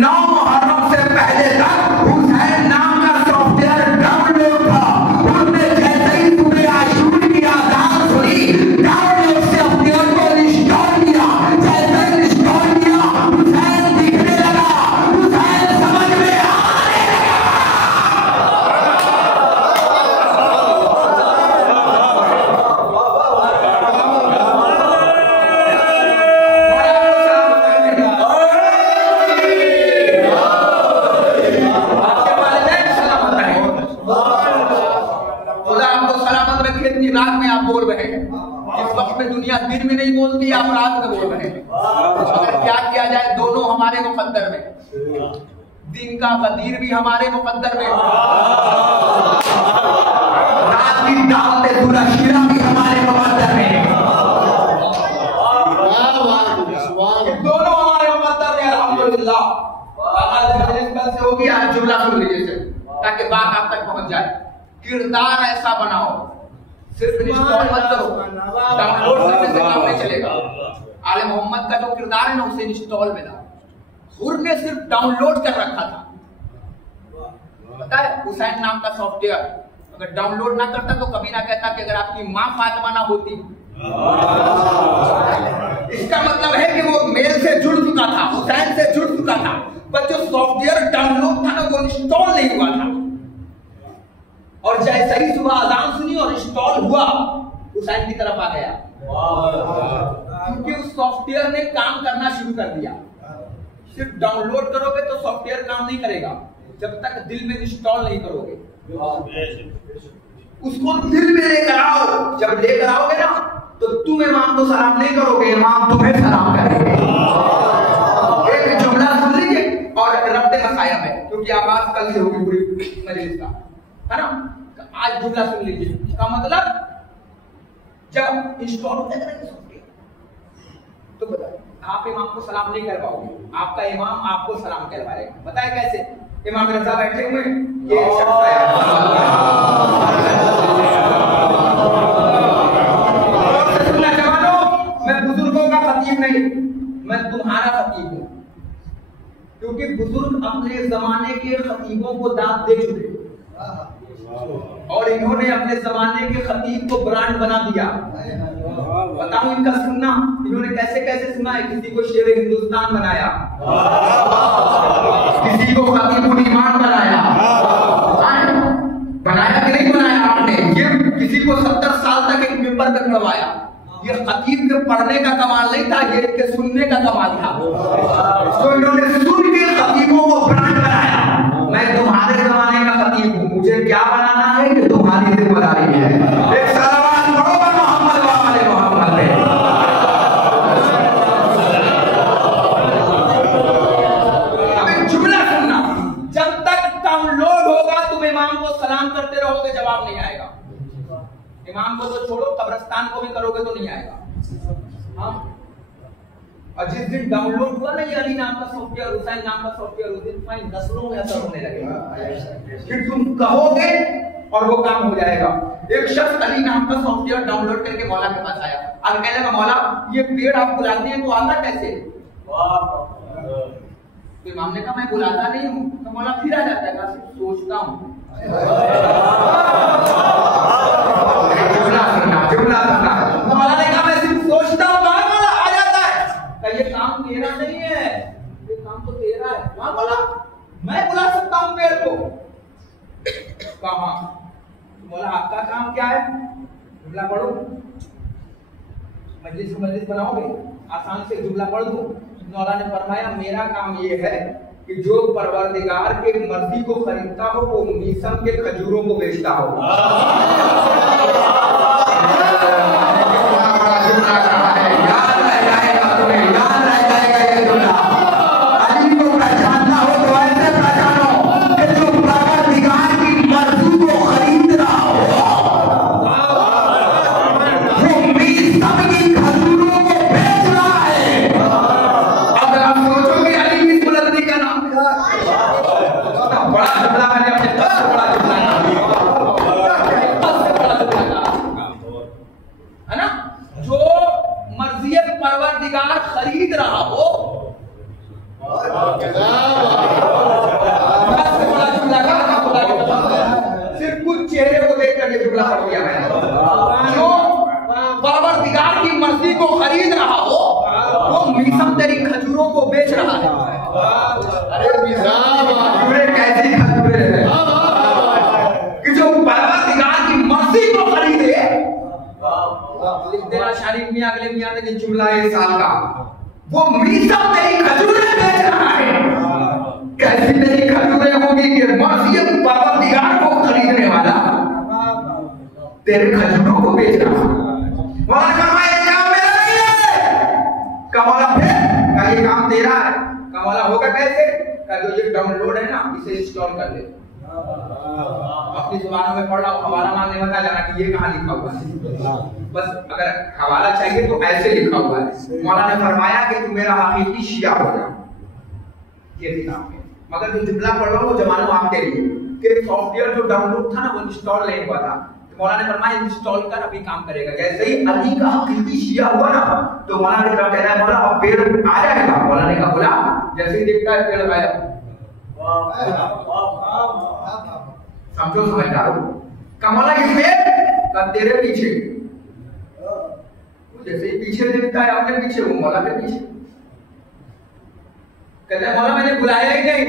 9 मुहर्रम से पहले तक हुसैन नाम का सॉफ्टवेयर डाउनलोड था। उन्होंने जैसे ही सुबह आशूर की आजान सुनी, डाउनलोड से अपने आप को इंस्टॉल किया। जैसे ही इंस्टॉल किया, हुसैन दिखने लगा, हुसैन समझ में आने लगा। रात में आप बोल रहे हैं, इस वक्त में दुनिया दिन में नहीं बोलती, आप रात में बोल रहे हैं। अगर क्या किया जाए, दोनों हमारे मुकद्दर में, दिन का गदीर भी हमारे मुकद्दर में, रात की दावत पूरा शीरा भी हमारे मुकद्दर में, दोनों हमारे मुकद्दर में। अल्हम्दुलिल्लाह कल से होगी, आज जुमला सुन लीजिए ताकि बात आप तक पहुंच जाए। किरदार ऐसा बनाओ, सिर्फ इंस्टॉल मत करो, डाउनलोड करने से काम नहीं चलेगा। आले मोहम्मद का जो किरदार है ना, उसे इंस्टॉल में लाओ। हुर ने सिर्फ डाउनलोड कर रखा था, पता है। हुसैन नाम का सॉफ्टवेयर अगर डाउनलोड ना करता तो कभी ना कहता कि अगर आपकी माँ फातिमा ना होती। इसका मतलब है कि वो मेल से जुड़ चुका था, हुसैन से जुड़ चुका था, पर जो सॉफ्टवेयर डाउनलोड था ना, वो इंस्टॉल नहीं हुआ था। और जैसे ही सुबह अजान सुनी और इंस्टॉल हुआ, हुसैन की तरफ आ गया, क्योंकि उस सॉफ्टवेयर ने काम करना शुरू कर दिया। सिर्फ डाउनलोड करोगे तो सॉफ्टवेयर काम नहीं करेगा जब तक दिल में इंस्टॉल नहीं करोगे। उसको दिल में लेकर आओ, जब लेकर आओगे ना तो तुम इमाम को सलाम नहीं करोगे, इमाम तुम्हें सलाम करेंगे। एक जुमला सुन लीजिए और रब्ते मसाया में, क्योंकि आवाज कल से होगी पूरी मजलिस का, है ना। आज जुमला सुन लीजिए, इसका मतलब जब इंस्टॉल हो जाएगा ना तो बताइए, आप इमाम को सलाम नहीं कर पाओगे, आपका इमाम आपको सलाम करवाएगा। बताए कैसे? इमाम रजा बैठे हुए, ये शख्स आया, सुनना जवानों, मैं बुजुर्गों का खतीब नहीं, मैं तुम्हारा खतीब हूं, क्योंकि बुजुर्ग अपने जमाने के खतीबों को दाद दे चुके और इन्होंने अपने जमाने के खतीब को ब्रांड बना दिया। बताऊं इनका सुनना, इन्होंने कैसे कैसे सुना है। किसी को शेर हिंदुस्तान बनाया, किसी को खतीबुल ईमान बनाया, बनाया कि नहीं बनाया आपने। ये किसी को 70 साल तक एक मिंबर पे खड़वाया। ये खतीब के पढ़ने का कमाल नहीं था, ये इनके सुनने का कमाल था। तो इन्होंने सुन के खतीबों को ब्रांड बनाया। क्या बनाना है कि तुम्हारी जिम्मेदारी है। एक सलावत पढ़ो मोहम्मद वाले मोहम्मद पे। अब जुमला सुनना, जब तक डाउनलोड होगा तुम इमाम को सलाम करते रहोगे, जवाब नहीं आएगा। इमाम को तो छोड़ो, कब्रिस्तान को भी करोगे तो नहीं आएगा। हाँ, और जिस दिन डाउनलोड हुआ ना ये अली नाम का सॉफ्टवेयर, हुसैन नाम का सॉफ्टवेयर, उस दिन फाइन नस्लों में असर होने लगेगा। फिर तुम कहोगे और वो काम हो जाएगा। एक शख्स अली नाम का सॉफ्टवेयर डाउनलोड करके मौला के पास आया और कहने लगा, मौला ये पेड़ आप बुलाते हैं तो आता कैसे? तो इमाम ने कहा मैं बुलाता नहीं हूँ। तो मौला फिर आ जाता है, कहा सिर्फ सोचता हूँ। मौला ने कहा मैं सिर्फ सोचता हूँ। ये काम मेरा नहीं है, ये काम तो तेरा है। वहां बोला मैं बुला सकता हूँ पेड़ को। कहा बोला आपका काम क्या है? जुमला पढ़ो, मजलिस बनाओगे, आसान से जुमला पढ़ दो। मौला ने फरमाया मेरा काम ये है कि जो परवरदिगार के मर्जी को खरीदता हो वो मीसम के खजूरों को बेचता हो। खरीद रहा हो सिर्फ कुछ चेहरे को देखकर ये जुमला पढ़ दिया मैंने। जो परवरदिगार की मर्जी को खरीद रहा हो वो मीसम तेरी खजूरों को बेच रहा है। अरे खजूरें कैसी खजूरें हैं कि जो परवरदिगार की मर्जी को खरीदे। लिख देना शारीफ मियां अगले मियां ने जुमला है साल का, वो मीसम तेरी खजूरें बेच रहा है। कैसी तेरी खजूरें होगी कि मर्ज़ियत परवरदिगार को खरीदने वाला तेरे खजूरों को बेच रहा है। मौला फरमाया ये काम मेरा नहीं है। कमला फिर का ये काम तेरा है। कमला होगा कैसे? का जो ये डाउनलोड है ना इसे इंस्टॉल कर ले। अपनी जुबानों में पढ़ रहा हूं, हवाला मांगने बता जाना कि ये कहां लिखा हुआ है। बस अगर हवाला चाहिए तो ऐसे लिखा हुआ है। मौला ने फरमाया कि तू मेरा हकीकी शिया हो जा, ये भी काम है। मगर जो जुमला पढ़ रहा हूं वो जमानो आपके लिए कि सॉफ्टवेयर जो डाउनलोड था ना वो इंस्टॉल नहीं हुआ था। तो मौला ने फरमाया इंस्टॉल कर, अभी काम करेगा। जैसे ही अली का हकीकी शिया हुआ ना तो मौला ने कहा कहना है मौला अब पेड़ आ जाएगा। मौला ने कहा बोला जैसे ही देखता है पेड़ गायब। समझो समझदारो, कमला इसमें का तेरे पीछे, जैसे ही पीछे देखता है अपने पीछे वो मौला के पीछे। कहता है मौला मैंने बुलाया ही नहीं।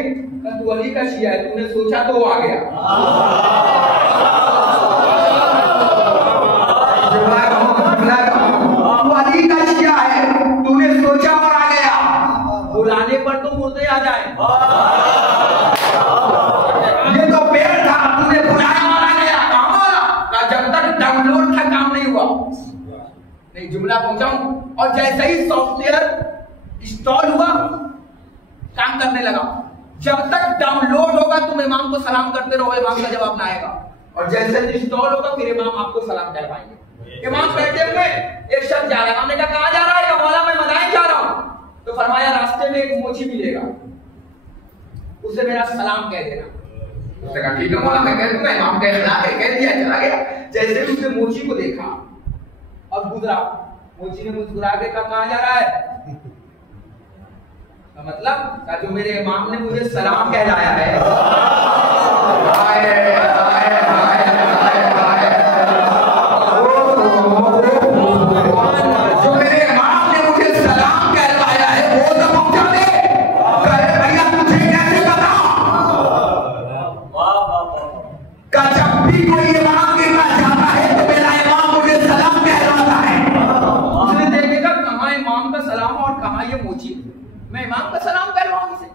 तू अली का शिया है, तूने सोचा तो वो आ गया। तू अली का शिया है, तूने सोचा और आ गया। बुलाने पर तो मुर्दे आ जाए। ये तो पेड़ था, तूने बुलाया और आ गया। कहा जब तक डाउनलोड था काम नहीं हुआ। नहीं जुमला पहुंचाऊं और जैसे ही सॉफ्टवेयर इंस्टॉल हुआ काम करने लगा। जब तक डाउनलोड होगा तुम इमाम को सलाम करते रहो, इमाम का जवाब ना आएगा। और जैसे इंस्टॉल होगा फिर इमाम आपको सलाम कर पाएंगे। इमाम बैठे हुए एक शख्स जा रहा है, हमने कहा कहां जा रहा है? मौला मैं मदाइन जा रहा हूं। तो फरमाया रास्ते में एक मोची मिलेगा, उसे मेरा सलाम कह देना। उसने कहा ठीक है मौला मैं कह दूंगा। इमाम कह दिया, चला गया। जैसे ही उसने मोची को देखा और गुजरा, मोची ने मुस्कुरा के कहा कहां जा रहा है? का मतलब जो मेरे इमाम ने मुझे सलाम कहलाया है। जो मेरे इमाम ने मुझे सलाम कहलाया है वो तो पहुंचा दे। कहे भैया तुझे कैसे पता? का जब भी कोई इमाम के पास जाता है तो मेरा इमाम मुझे सलाम कहलाता है। उसने देखेगा कहां इमाम का सलाम और कहां ये मोची। मैं इमाम का सलाम कर रहा हूं इसे।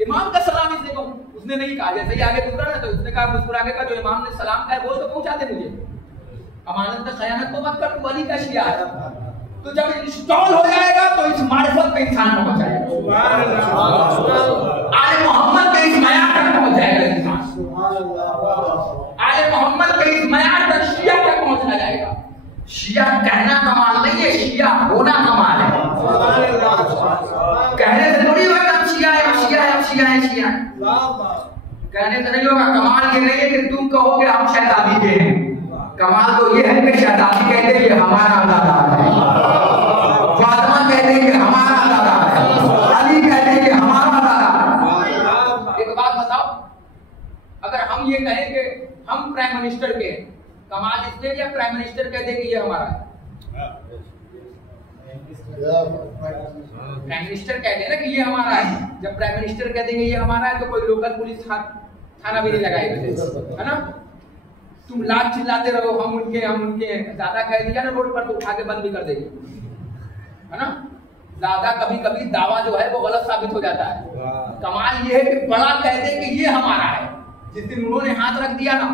इमाम का सलाम इसने कहा, उसने नहीं कहा, जैसे ही आगे गुजरा ना तो उसने कहा मुस्कुरा के कहा जो इमाम ने सलाम कहा वो तो पहुंचा दे मुझे, अमानत में खयानत तो मत कर, तू अली का शिया है। तो जब इंस्टॉल हो जाएगा तो इस मारिफत पे इंसान पहुंच जाएगा, आले मोहम्मद के इस मयार तक पहुंच जाएगा इंसान, आले मोहम्मद के इस मयार तक शिया तक पहुंचना जाएगा। शिया कहना कमाल नहीं है, शिया होना कमाल है। कहने से थोड़ी होगा हम शिया है, हम शिया है, हम शिया है, शिया है, कहने से नहीं होगा। कमाल ये नहीं है कि तुम कहो कि हम शहजादी के हैं, कमाल तो ये है कि शहजादी कहते हैं ये हमारा आजादार है, फातिमा कहते हैं कि हमारा आजादार है, अली कहते हैं कि हमारा आजादार है। एक बात बताओ, अगर हम ये कहें कि हम प्राइम मिनिस्टर के हैं, कमाल इसलिए या प्राइम मिनिस्टर कह दे कि ये हमारा है? प्राइम मिनिस्टर कह दे ना कि ये हमारा है, जब प्राइम मिनिस्टर कह देंगे ये हमारा है तो कोई लोकल पुलिस थाना भी नहीं लगाएगा, है ना। तुम लाख चिल्लाते रहो हम उनके ज्यादा कह दिया ना रोड पर तो उठा के बंद भी कर देंगे, है ना। ज्यादा कभी कभी दावा जो है वो गलत साबित हो जाता है। कमाल ये है कि बड़ा कह दे कि ये हमारा है। जिस दिन उन्होंने हाथ रख दिया ना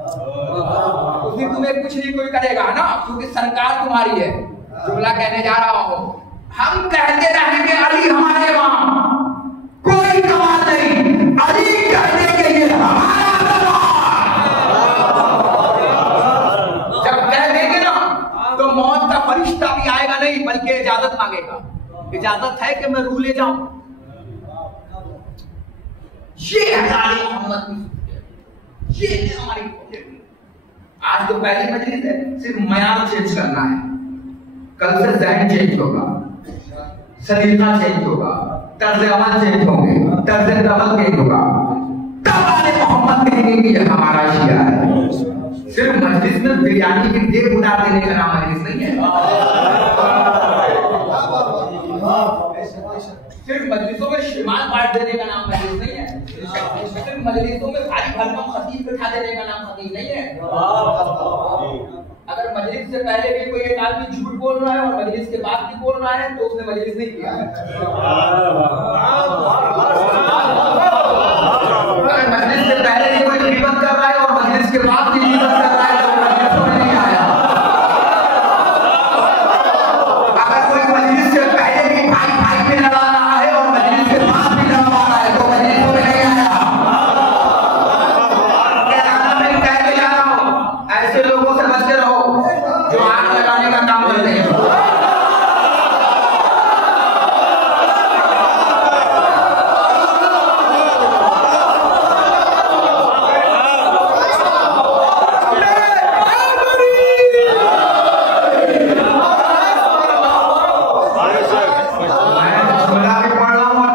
उस दिन तुम्हें कुछ नहीं कोई करेगा ना, क्योंकि सरकार तुम्हारी है। जुमला कहने जा रहा हूं, हम कहते रहेंगे अली हमारे वहां, कोई कमाल नहीं, अली कहने के लिए हमारा। जब कह देंगे ना तो मौत का फरिश्ता भी आएगा नहीं, बल्कि इजाजत मांगेगा, इजाजत है कि मैं रूह ले जाऊं। ये है अली मोहम्मद, ये है हमारी। आज तो पहली मजलिस है, सिर्फ मयार चेंज करना है, कल से ज़हन चेंज होगा, सलीका चेंज होगा, तर्ज अमल चेंज होंगे, तर्ज अमल चेंज होगा, तब आले मोहम्मद कहेंगे कि ये हमारा शिया है। सिर्फ मजलिस में बिरयानी की देर उड़ा देने का नाम मजलिस नहीं है, सिर्फ मजलिसों में शिमाल बांट देने का नाम मजलिस नहीं है, सिर्फ मजलिसों में भारी भरकम खतीब बिठा देने का नाम खतीब नहीं है। अगर मजलिस से पहले भी कोई एक आदमी झूठ बोल रहा है और मजलिस के बाद भी बोल रहा है तो उसने मजलिस नहीं किया है। अगर मजलिस से पहले भी कोई गीबत कर रहा है और मजलिस के बाद भी गीबत कर रहा है तो मजलिस में नहीं आया। अगर कोई मजलिस से पहले भी भाई भाई पे लड़ा रहा है और मजलिस के बाद भी लड़वा रहा है तो मजलिस में नहीं आया। मैं कह के जा रहा हूं, ऐसे लोगों से बच के रहो जो आग लगाने का काम करते हैं।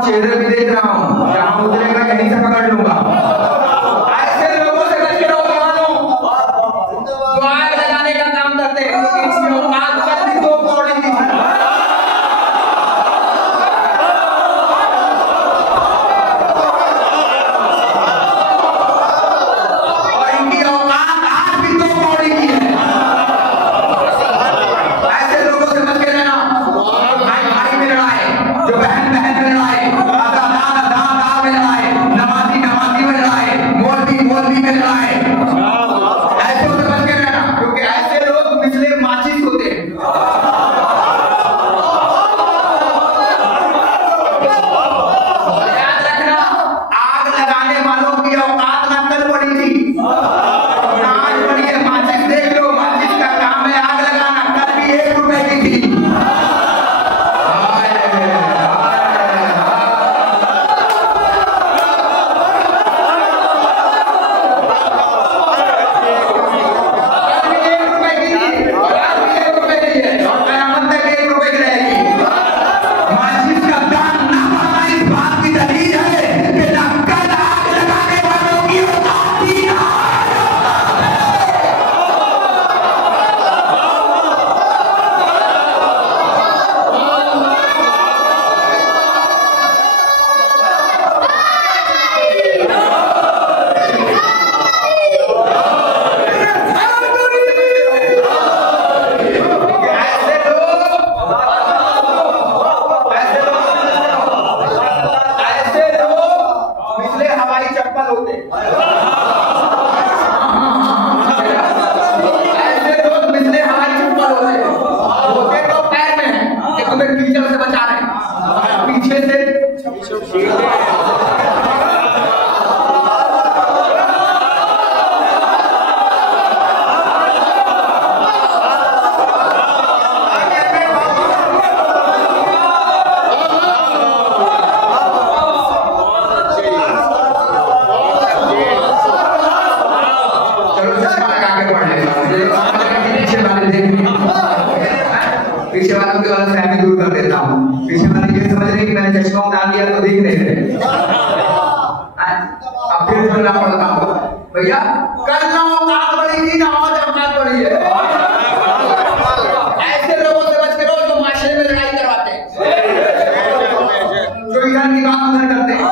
चेहरे भी देख रहा हूं, जहां उतरेगा यहीं से पकड़ लूंगा। ऐसे लोगों से बच के रहो जवानों, जो आग लगाने का काम करते हैं। आग कर दी 2 करोड़ पीछे वालों की गलतफहमी दूर कर देता हूँ। पीछे वाले ये समझ रहे कि मैंने चश्मा उतार दिया तो देख नहीं रहे। अब फिर बोलना पड़ता हूँ भैया, कल ना औकात बड़ी थी ना आज औकात बड़ी है। ऐसे लोगों से बच के रहो जो माशरे में लड़ाई करवाते हैं, जो इधर की बात उधर करते हैं।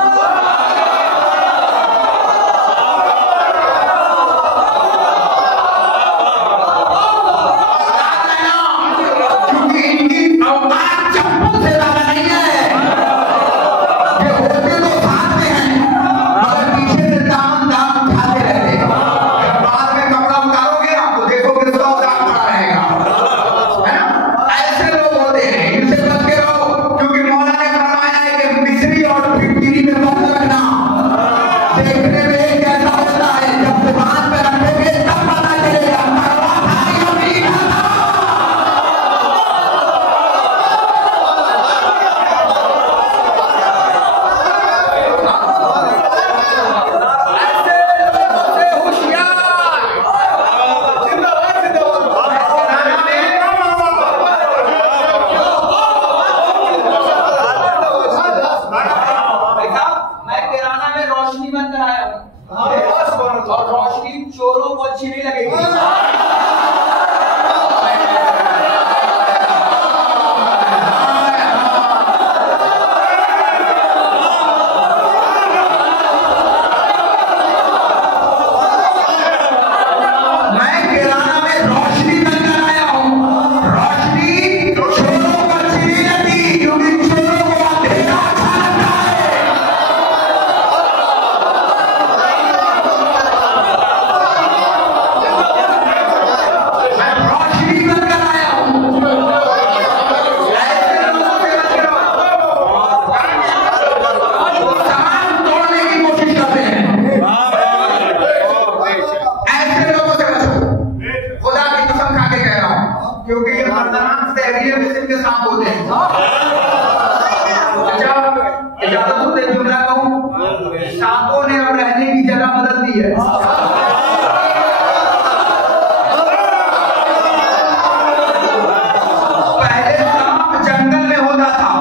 और रोशनी चोरों को अच्छी नहीं लगेगी। क्योंकि ये खतरनाक तहरीर किस्म के सांप होते हैं। अच्छा, इजाजत हो तो जुमला कहूं, सांपों ने अब रहने की जगह बदल दी है। पहले सांप जंगल में होता था,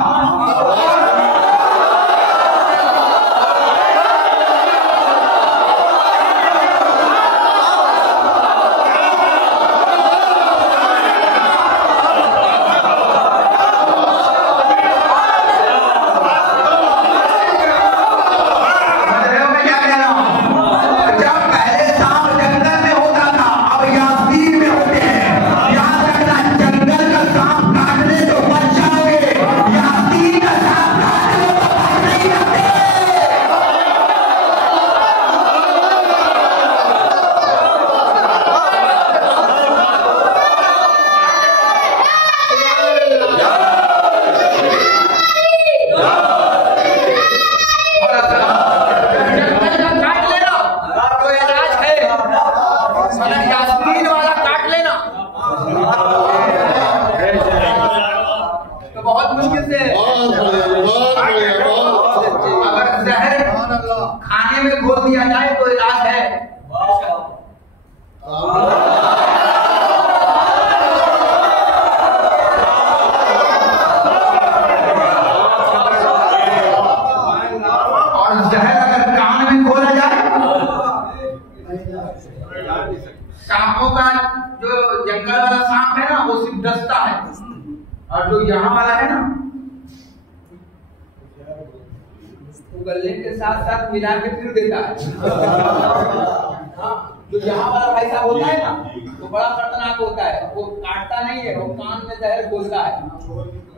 खाने में घोल दिया जाए तो इलाज है। और जहर अगर कान में घोला जाए, सांपों का जो जंगल वाला सांप है ना वो सिर्फ डसता है, और जो यहाँ वाला है ना गले के साथ साथ मिला के फिर देता है। हाँ, जो यहाँ वाला भाई साहब होता है ना तो बड़ा खतरनाक होता है, वो काटता नहीं है, वो कान में जहर घोलता है।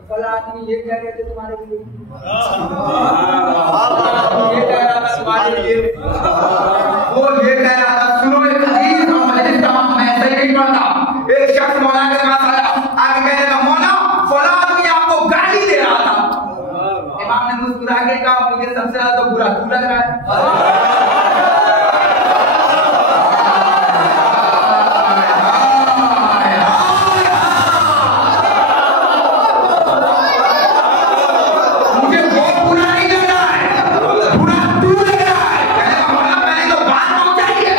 कल आदमी ये कह रहे थे तुम्हारे लिए, ये कह रहा था तुम्हारे लिए, वो ये कह रहा था। सुनो, एक हदीस और मजलिस तमाम में ऐसे ही नहीं पढ़ता। एक शख्स मौला के पास आया, आगे कह रहा था मौला फला आदमी आपको गाली दे रहा था। इमाम ने मुस्कुरा के कहा मुझे सबसे ज्यादा तो बुरा तू लग रहा है। मुझे बहुत बुरा नहीं लग रहा है, बुरा तू लग रहा है। कहने मौला मैंने तो बात पहुंचाई है।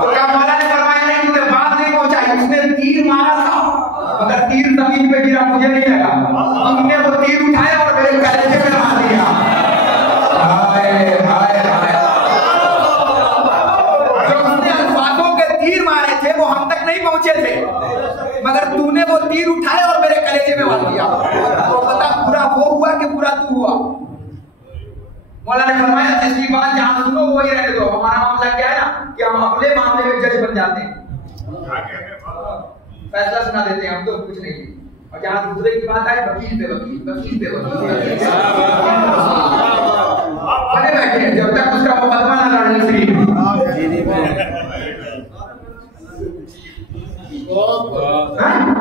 तो क्या मौला ने फरमाया नहीं तूने बात नहीं पहुंचाई, उसने तीर मारा था। मुझे नहीं लगा, तुमने वो तीर उठाया और मेरे कलेजे में मार दिया। हाय हाय हाय, जो तुमने अल्फाजों के तीर मारे थे वो हम तक नहीं पहुंचे थे, मगर तूने वो तीर उठाया और मेरे कलेजे में मार दिया। तो पता बुरा वो हुआ कि बुरा तू हुआ? मौला ने फरमाया जिसकी बात जहां सुनो वही रहने दो। हमारा मामला क्या है ना कि हम अपने मामले में जज बन जाते हैं, फैसला सुना देते हैं, हम तो कुछ नहीं। और जहां दूसरे की बात आए वकील पे वकील, वकील पे वकील, बने बैठे हैं जब तक उसका मुकदमा ना लड़ने फ्री।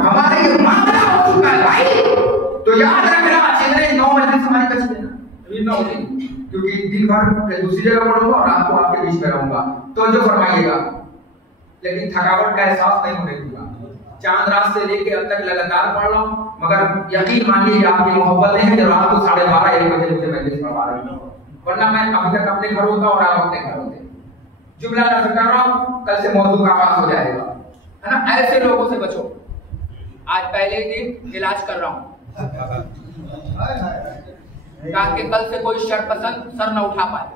हमारे ये मामला हो चुका है भाई, तो याद रखना चेन्नई 9 बजे हमारी बची है ना, 9 दिन, क्योंकि दिन भर दूसरी जगह पढ़ूंगा और रात को आपके बीच में रहूंगा, तो जो फरमाइएगा, लेकिन थकावट का एहसास नहीं होने दूंगा। चांद रात से लेके अब तक लगातार पढ़ रहा हूँ, मगर यकीन मानिए आपकी मोहब्बतें हैं जो रात को 12:30-1 बजे मुझे मजलिस पढ़वा रही हूँ, वरना मैं अभी तक अपने घर होता और आप अपने घर होते। जुमला नफर कर रहा हूँ, कल से मौजू का आगाज हो जाएगा, है ना। ऐसे लोगों से बचो। आज पहले ही दिन इलाज कर रहा हूँ ताकि कल से कोई शरपसंद सर न उठा पाए।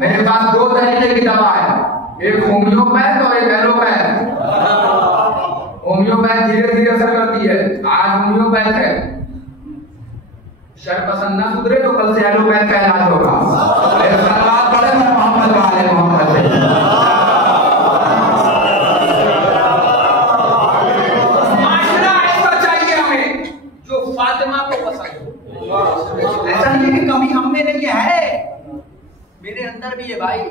मेरे पास 2 तरीके की दवा है, एक होम्योपैथ और एक एलोपैथ। होम्योपैथ धीरे धीरे असर करती है, आज होम्योपैथ है, शर पसंद ना सुधरे तो कल से एलोपैथ का इलाज होगा। सलावत पढ़े मोहम्मद वाले मोहम्मद। माशरा ऐसा चाहिए हमें जो फातिमा को पसंद हो। ऐसा नहीं कि कमी हम में नहीं है, मेरे अंदर भी है भाई।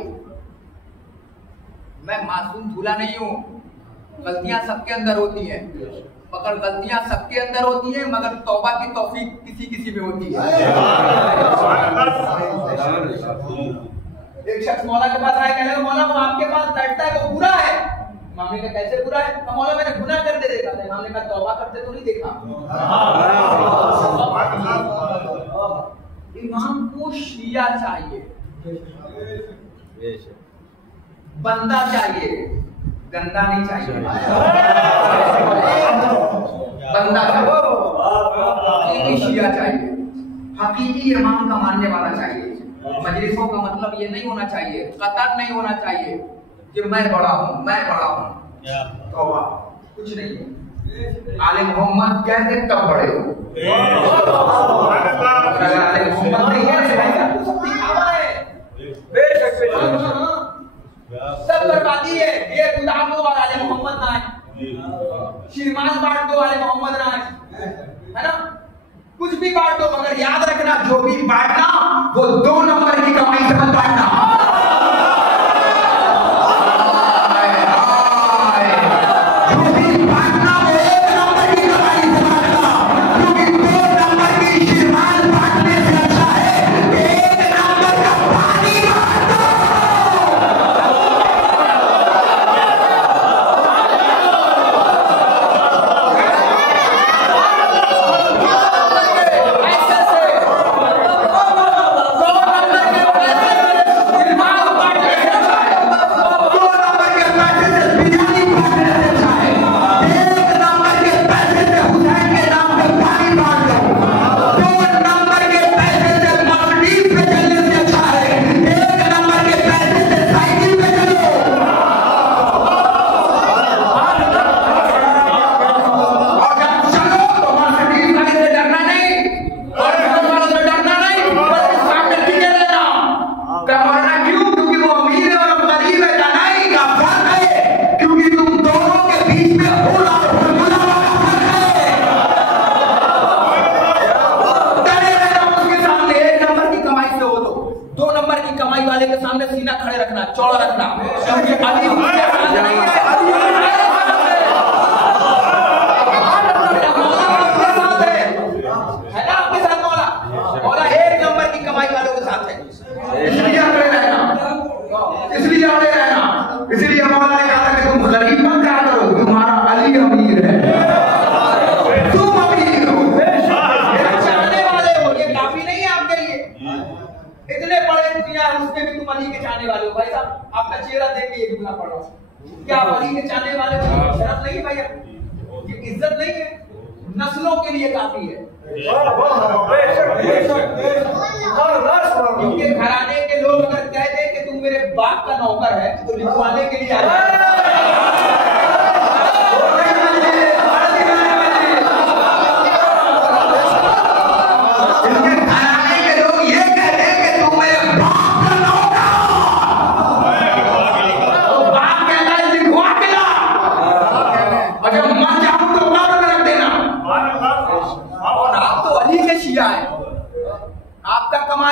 मैं मासूम भूला नहीं हूँ, गलतियां सबके अंदर होती हैं, मगर गलतियां सबके अंदर होती हैं, मगर तौबा की तौफीक किसी किसी में होती है। एक शख्स मौला के पास आया, कहने लगा मौला वो आपके पास बैठता है वो बुरा है। इमाम ने कहा कैसे बुरा है? तो मौला मैंने गुनाह करते देखा था। इमाम ने कहा तौबा करते तो नहीं देखा। इमाम को शिया चाहिए, बंदा चाहिए, गंदा नहीं चाहिए। बंदा चाहिए, शिया चाहिए, हकीकी इमाम का मानने वाला चाहिए। मजलिसों का मतलब ये नहीं होना चाहिए, कतर नहीं होना चाहिए कि मैं बड़ा हूँ, मैं बड़ा हूँ। तौबा कुछ नहीं है। आले मोहम्मद कहते तब बड़े हो। आले मोहम्मद नहीं है सब बर्बादी है। ये गुलाम दो और आले मोहम्मद ना है, शिरमान बांट दो आले मोहम्मद ना है, है ना। कुछ भी बांट दो, मगर याद रखना जो भी बांटना वो 2 नंबर की कमाई से मत बांटना। चौड़ा रखना, क्योंकि अली उसके साथ नहीं है, अली है ना आपके साथ। मौला मौला 1 नंबर की कमाई वालों के साथ है, इसलिए आगे रहना, इसलिए आगे रहना। इसलिए मौला ने कहा कि तुम गरीब मत कहा करो, तुम्हारा अली अमीर है, तुम अमीर हो, चाहने वाले हो, ये काफी नहीं है आपके लिए। इतने बड़े दुनिया है, उसमें भी तुम अली के चाहने वाले हो। भाई साहब आपका चेहरा देख के ये दुनिया पड़ रहा है, क्या आप अली के चाहने वाले हो? शर्फ नहीं भैया, ये इज्जत नहीं है, नस्लों के लिए काफी है। इनके घराने के लोग अगर कह दे कि तुम मेरे बाप का नौकर है तो लिखवाने के लिए आ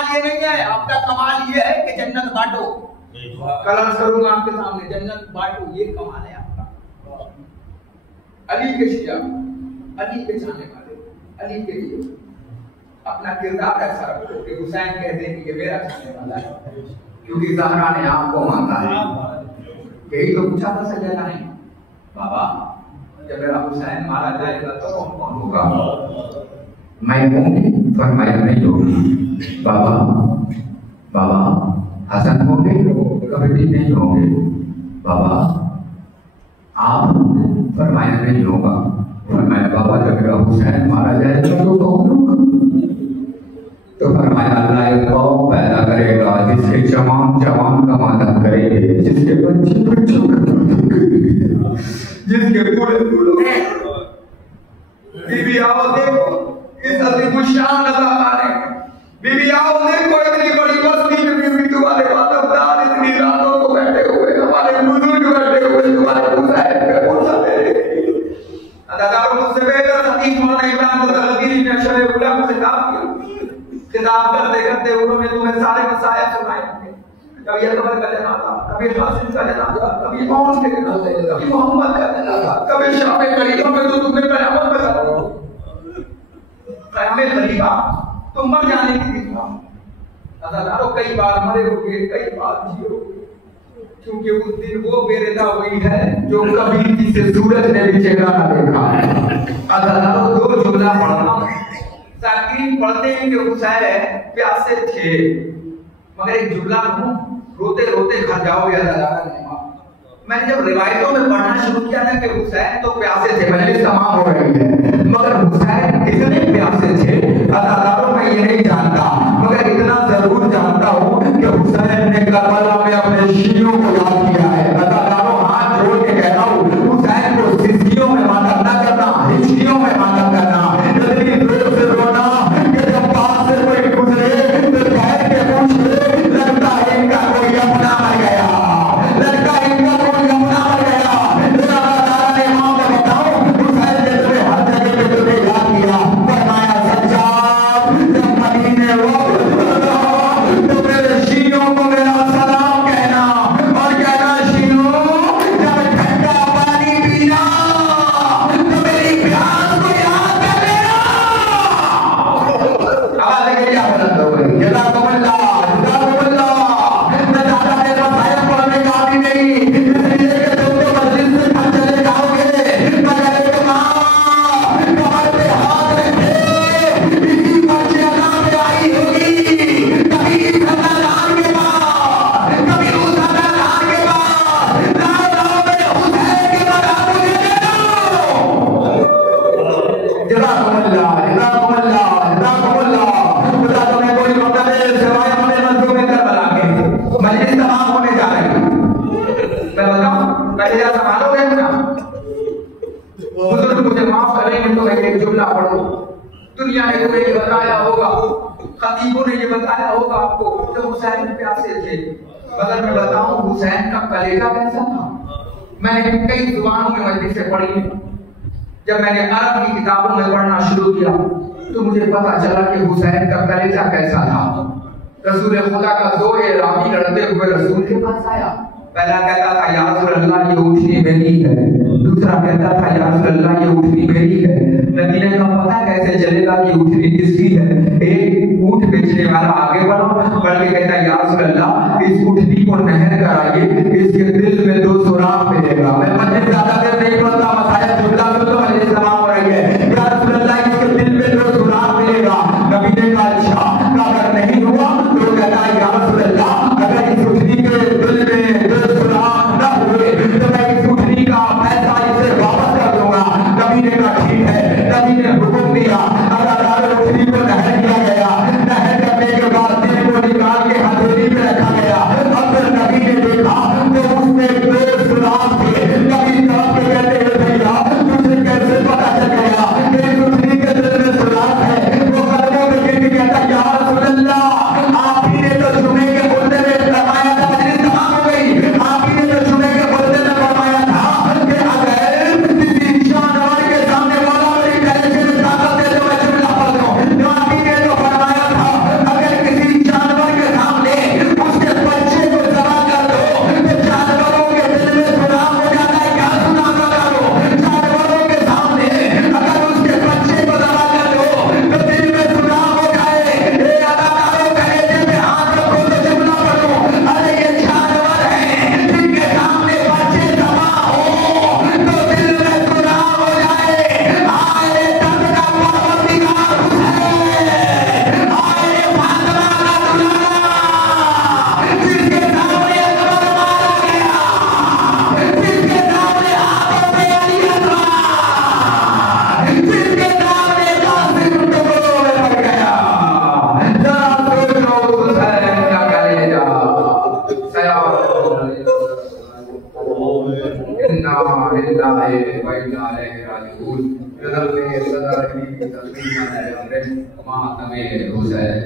ये नहीं है। आपका कमाल ये है कि जन्नत बांटो। कलर करूंगा आपके सामने, जन्नत बांटो, ये कमाल है आपका। अली के शिया, अली के चाहने वाले, अली के लिए अपना किरदार ऐसा रखो कि हुसैन कह दे कि ये मेरा चाहने वाला है, क्योंकि ज़हरा ने आपको मांगा है। यही तो पूछा था सैयदा ने, बाबा जब मेरा हुसैन मारा जाएगा तो कौन होगा? मैं हूँ, फरमाया नहीं होगी। बाबा बाबा हसन होंगे? कभी भी नहीं होंगे। बाबा आप? फरमाया नहीं होगा। फरमाया बाबा जब मेरा हुसैन मारा जाएगा तो कौन होगा? तो फरमाया अल्लाह एक कौम पैदा करेगा जिसके जवान जवान का मातम करेंगे, जिसके बच्चे बच्चों का मातम करेंगे, जिसके बूढ़े बूढ़ों बीबी आओ देखो इस अजीम शान नज़ारा है। बीबी आओ देखो इतनी बड़ी बस्ती में बीबी तुम्हारे माता-पिता इतनी रातों को बैठे हुए, हमारे बुजुर्ग बैठे हुए तुम्हारे हुसैन पे पूछा मेरे अदादार मुझसे बेहतर खतीब मौलाना इब्राहिम ज़रगीरी ने शरे उलम से कहा खिताब करते करते उन्होंने तुम्हें सारे मसाइल सुनाए थे। कभी अकबर का जनाजा, कभी कासिम का जनाजा, कभी मौन के जनाजा, कभी मोहम्मद का जनाजा, कभी शाम करीबा में तो तुमने कयामत में कहा कयामत करीबा तुम मर जाने की दिखा अदादारों कई बार मरे होंगे, कई बार जिए होंगे, क्योंकि उस दिन वो बेरेदा हुई है जो कभी किसी सूरज ने भी चेहरा ना देखा है। अदादारों दो जुमला पढ़ना साकिन पढ़ते हैं कि हुसैन प्यासे थे, मगर एक जुमला रोते रोते घर जाओगे अदादारा नहीं। मैंने जब रिवायतों में पढ़ना शुरू किया ना कि हुसैन तो प्यासे थे, मैंने तमाम हो रही है, मगर हुसैन कितने प्यासे थे अदादारों में ये नहीं जानता, मगर इतना जरूर जानता हूँ कि हुसैन ने करबला में अपने शीयों को याद किया है। अदादारों हाथ जोड़ के कह रहा हूँ हुसैन को सिस्कियों में मातम न करना, हिचकियों में मातम करना, से रोना कि जब पास से कोई गुजरे तो कह के पूछे लगता है इनका कोई अपना मर गया, लगता है इनका कोई अपना मर गया। मेरा दादा ने मां में बताओ हुसैन ने तुम्हें हर जगह पे तुम्हें याद किया। फरमाया सज्जाद जब मदीने वापस तो मेरे शीयों को मेरा सलाम कहना और कहना शीयों जब ठंडा पानी पीना तो मेरी प्यास को याद कर लेना। आवाज लगे क्या बुलंद हो गई? जज़ाकुमुल्लाह जज़ाकुमुल्लाह। मैं ज्यादा देर मसाइल पढ़ने का भी नहीं, इसलिए कि तुम तो मस्जिद से घर चले जाओगे, मगर एक मां कमर पे हाथ रखे इसी बच्चे अल्लाह पे आई होगी, कभी इस अल्लाह के बाद, कभी उस अल्लाह के बाद लाओ मेरे हुसैन के बाद मुझे दे दो। जज़ाकुमुल्लाह जज़ाकुमुल्लाह जज़ाकुमुल्लाह। खुदा तुम्हें कोई मदद है सिवाय अपने मंजूर में करबला के। मजलिस तमाम होने जा रही है, मैं बताऊं पहले जा संभालोगे अपना? बुजुर्ग मुझे माफ करेंगे तो मैं एक जुमला पढ़ूं। दुनिया ने तुम्हें ये बताया होगा, खतीबों ने ये बताया होगा आपको तो हुसैन प्यासे थे, मगर मैं बताऊं हुसैन का कलेजा कैसा था। मैंने कई जुबानों में मजलिस से पढ़ी है, जब मैंने अरब की किताबों में पढ़ना शुरू किया तो मुझे पता चला कि हुसैन का कलेजा कैसा था। रसूल खुदा का दो रावी लड़ते हुए रसूल के पास आया, पहला कहता था या रसूल अल्लाह ये ऊँटनी मेरी है, दूसरा कहता था या रसूल अल्लाह ये ऊँटनी मेरी है। नबी ने कहा पता कैसे चलेगा कि ऊँटनी किसकी है? एक ऊँट बेचने वाला आगे बढ़ा, बढ़ के कहता या रसूल अल्लाह इस ऊँटनी को नहर कराइए, इसके दिल में 2 सुराख मिलेगा। मैं मस्जिद ज्यादा देर नहीं बोलता, मसाइल जुमला में तो मस्जिद तमाम हो रही है। या रसूल अल्लाह इसके दिल में 2 सुराख मिलेगा। नबी ने कहा अच्छा, अगर नहीं हुआ लिल्लाहि व इन्ना इलैहि राजिऊन। नज़र में सदा रखी तस्वीर में मातमे हुसैन।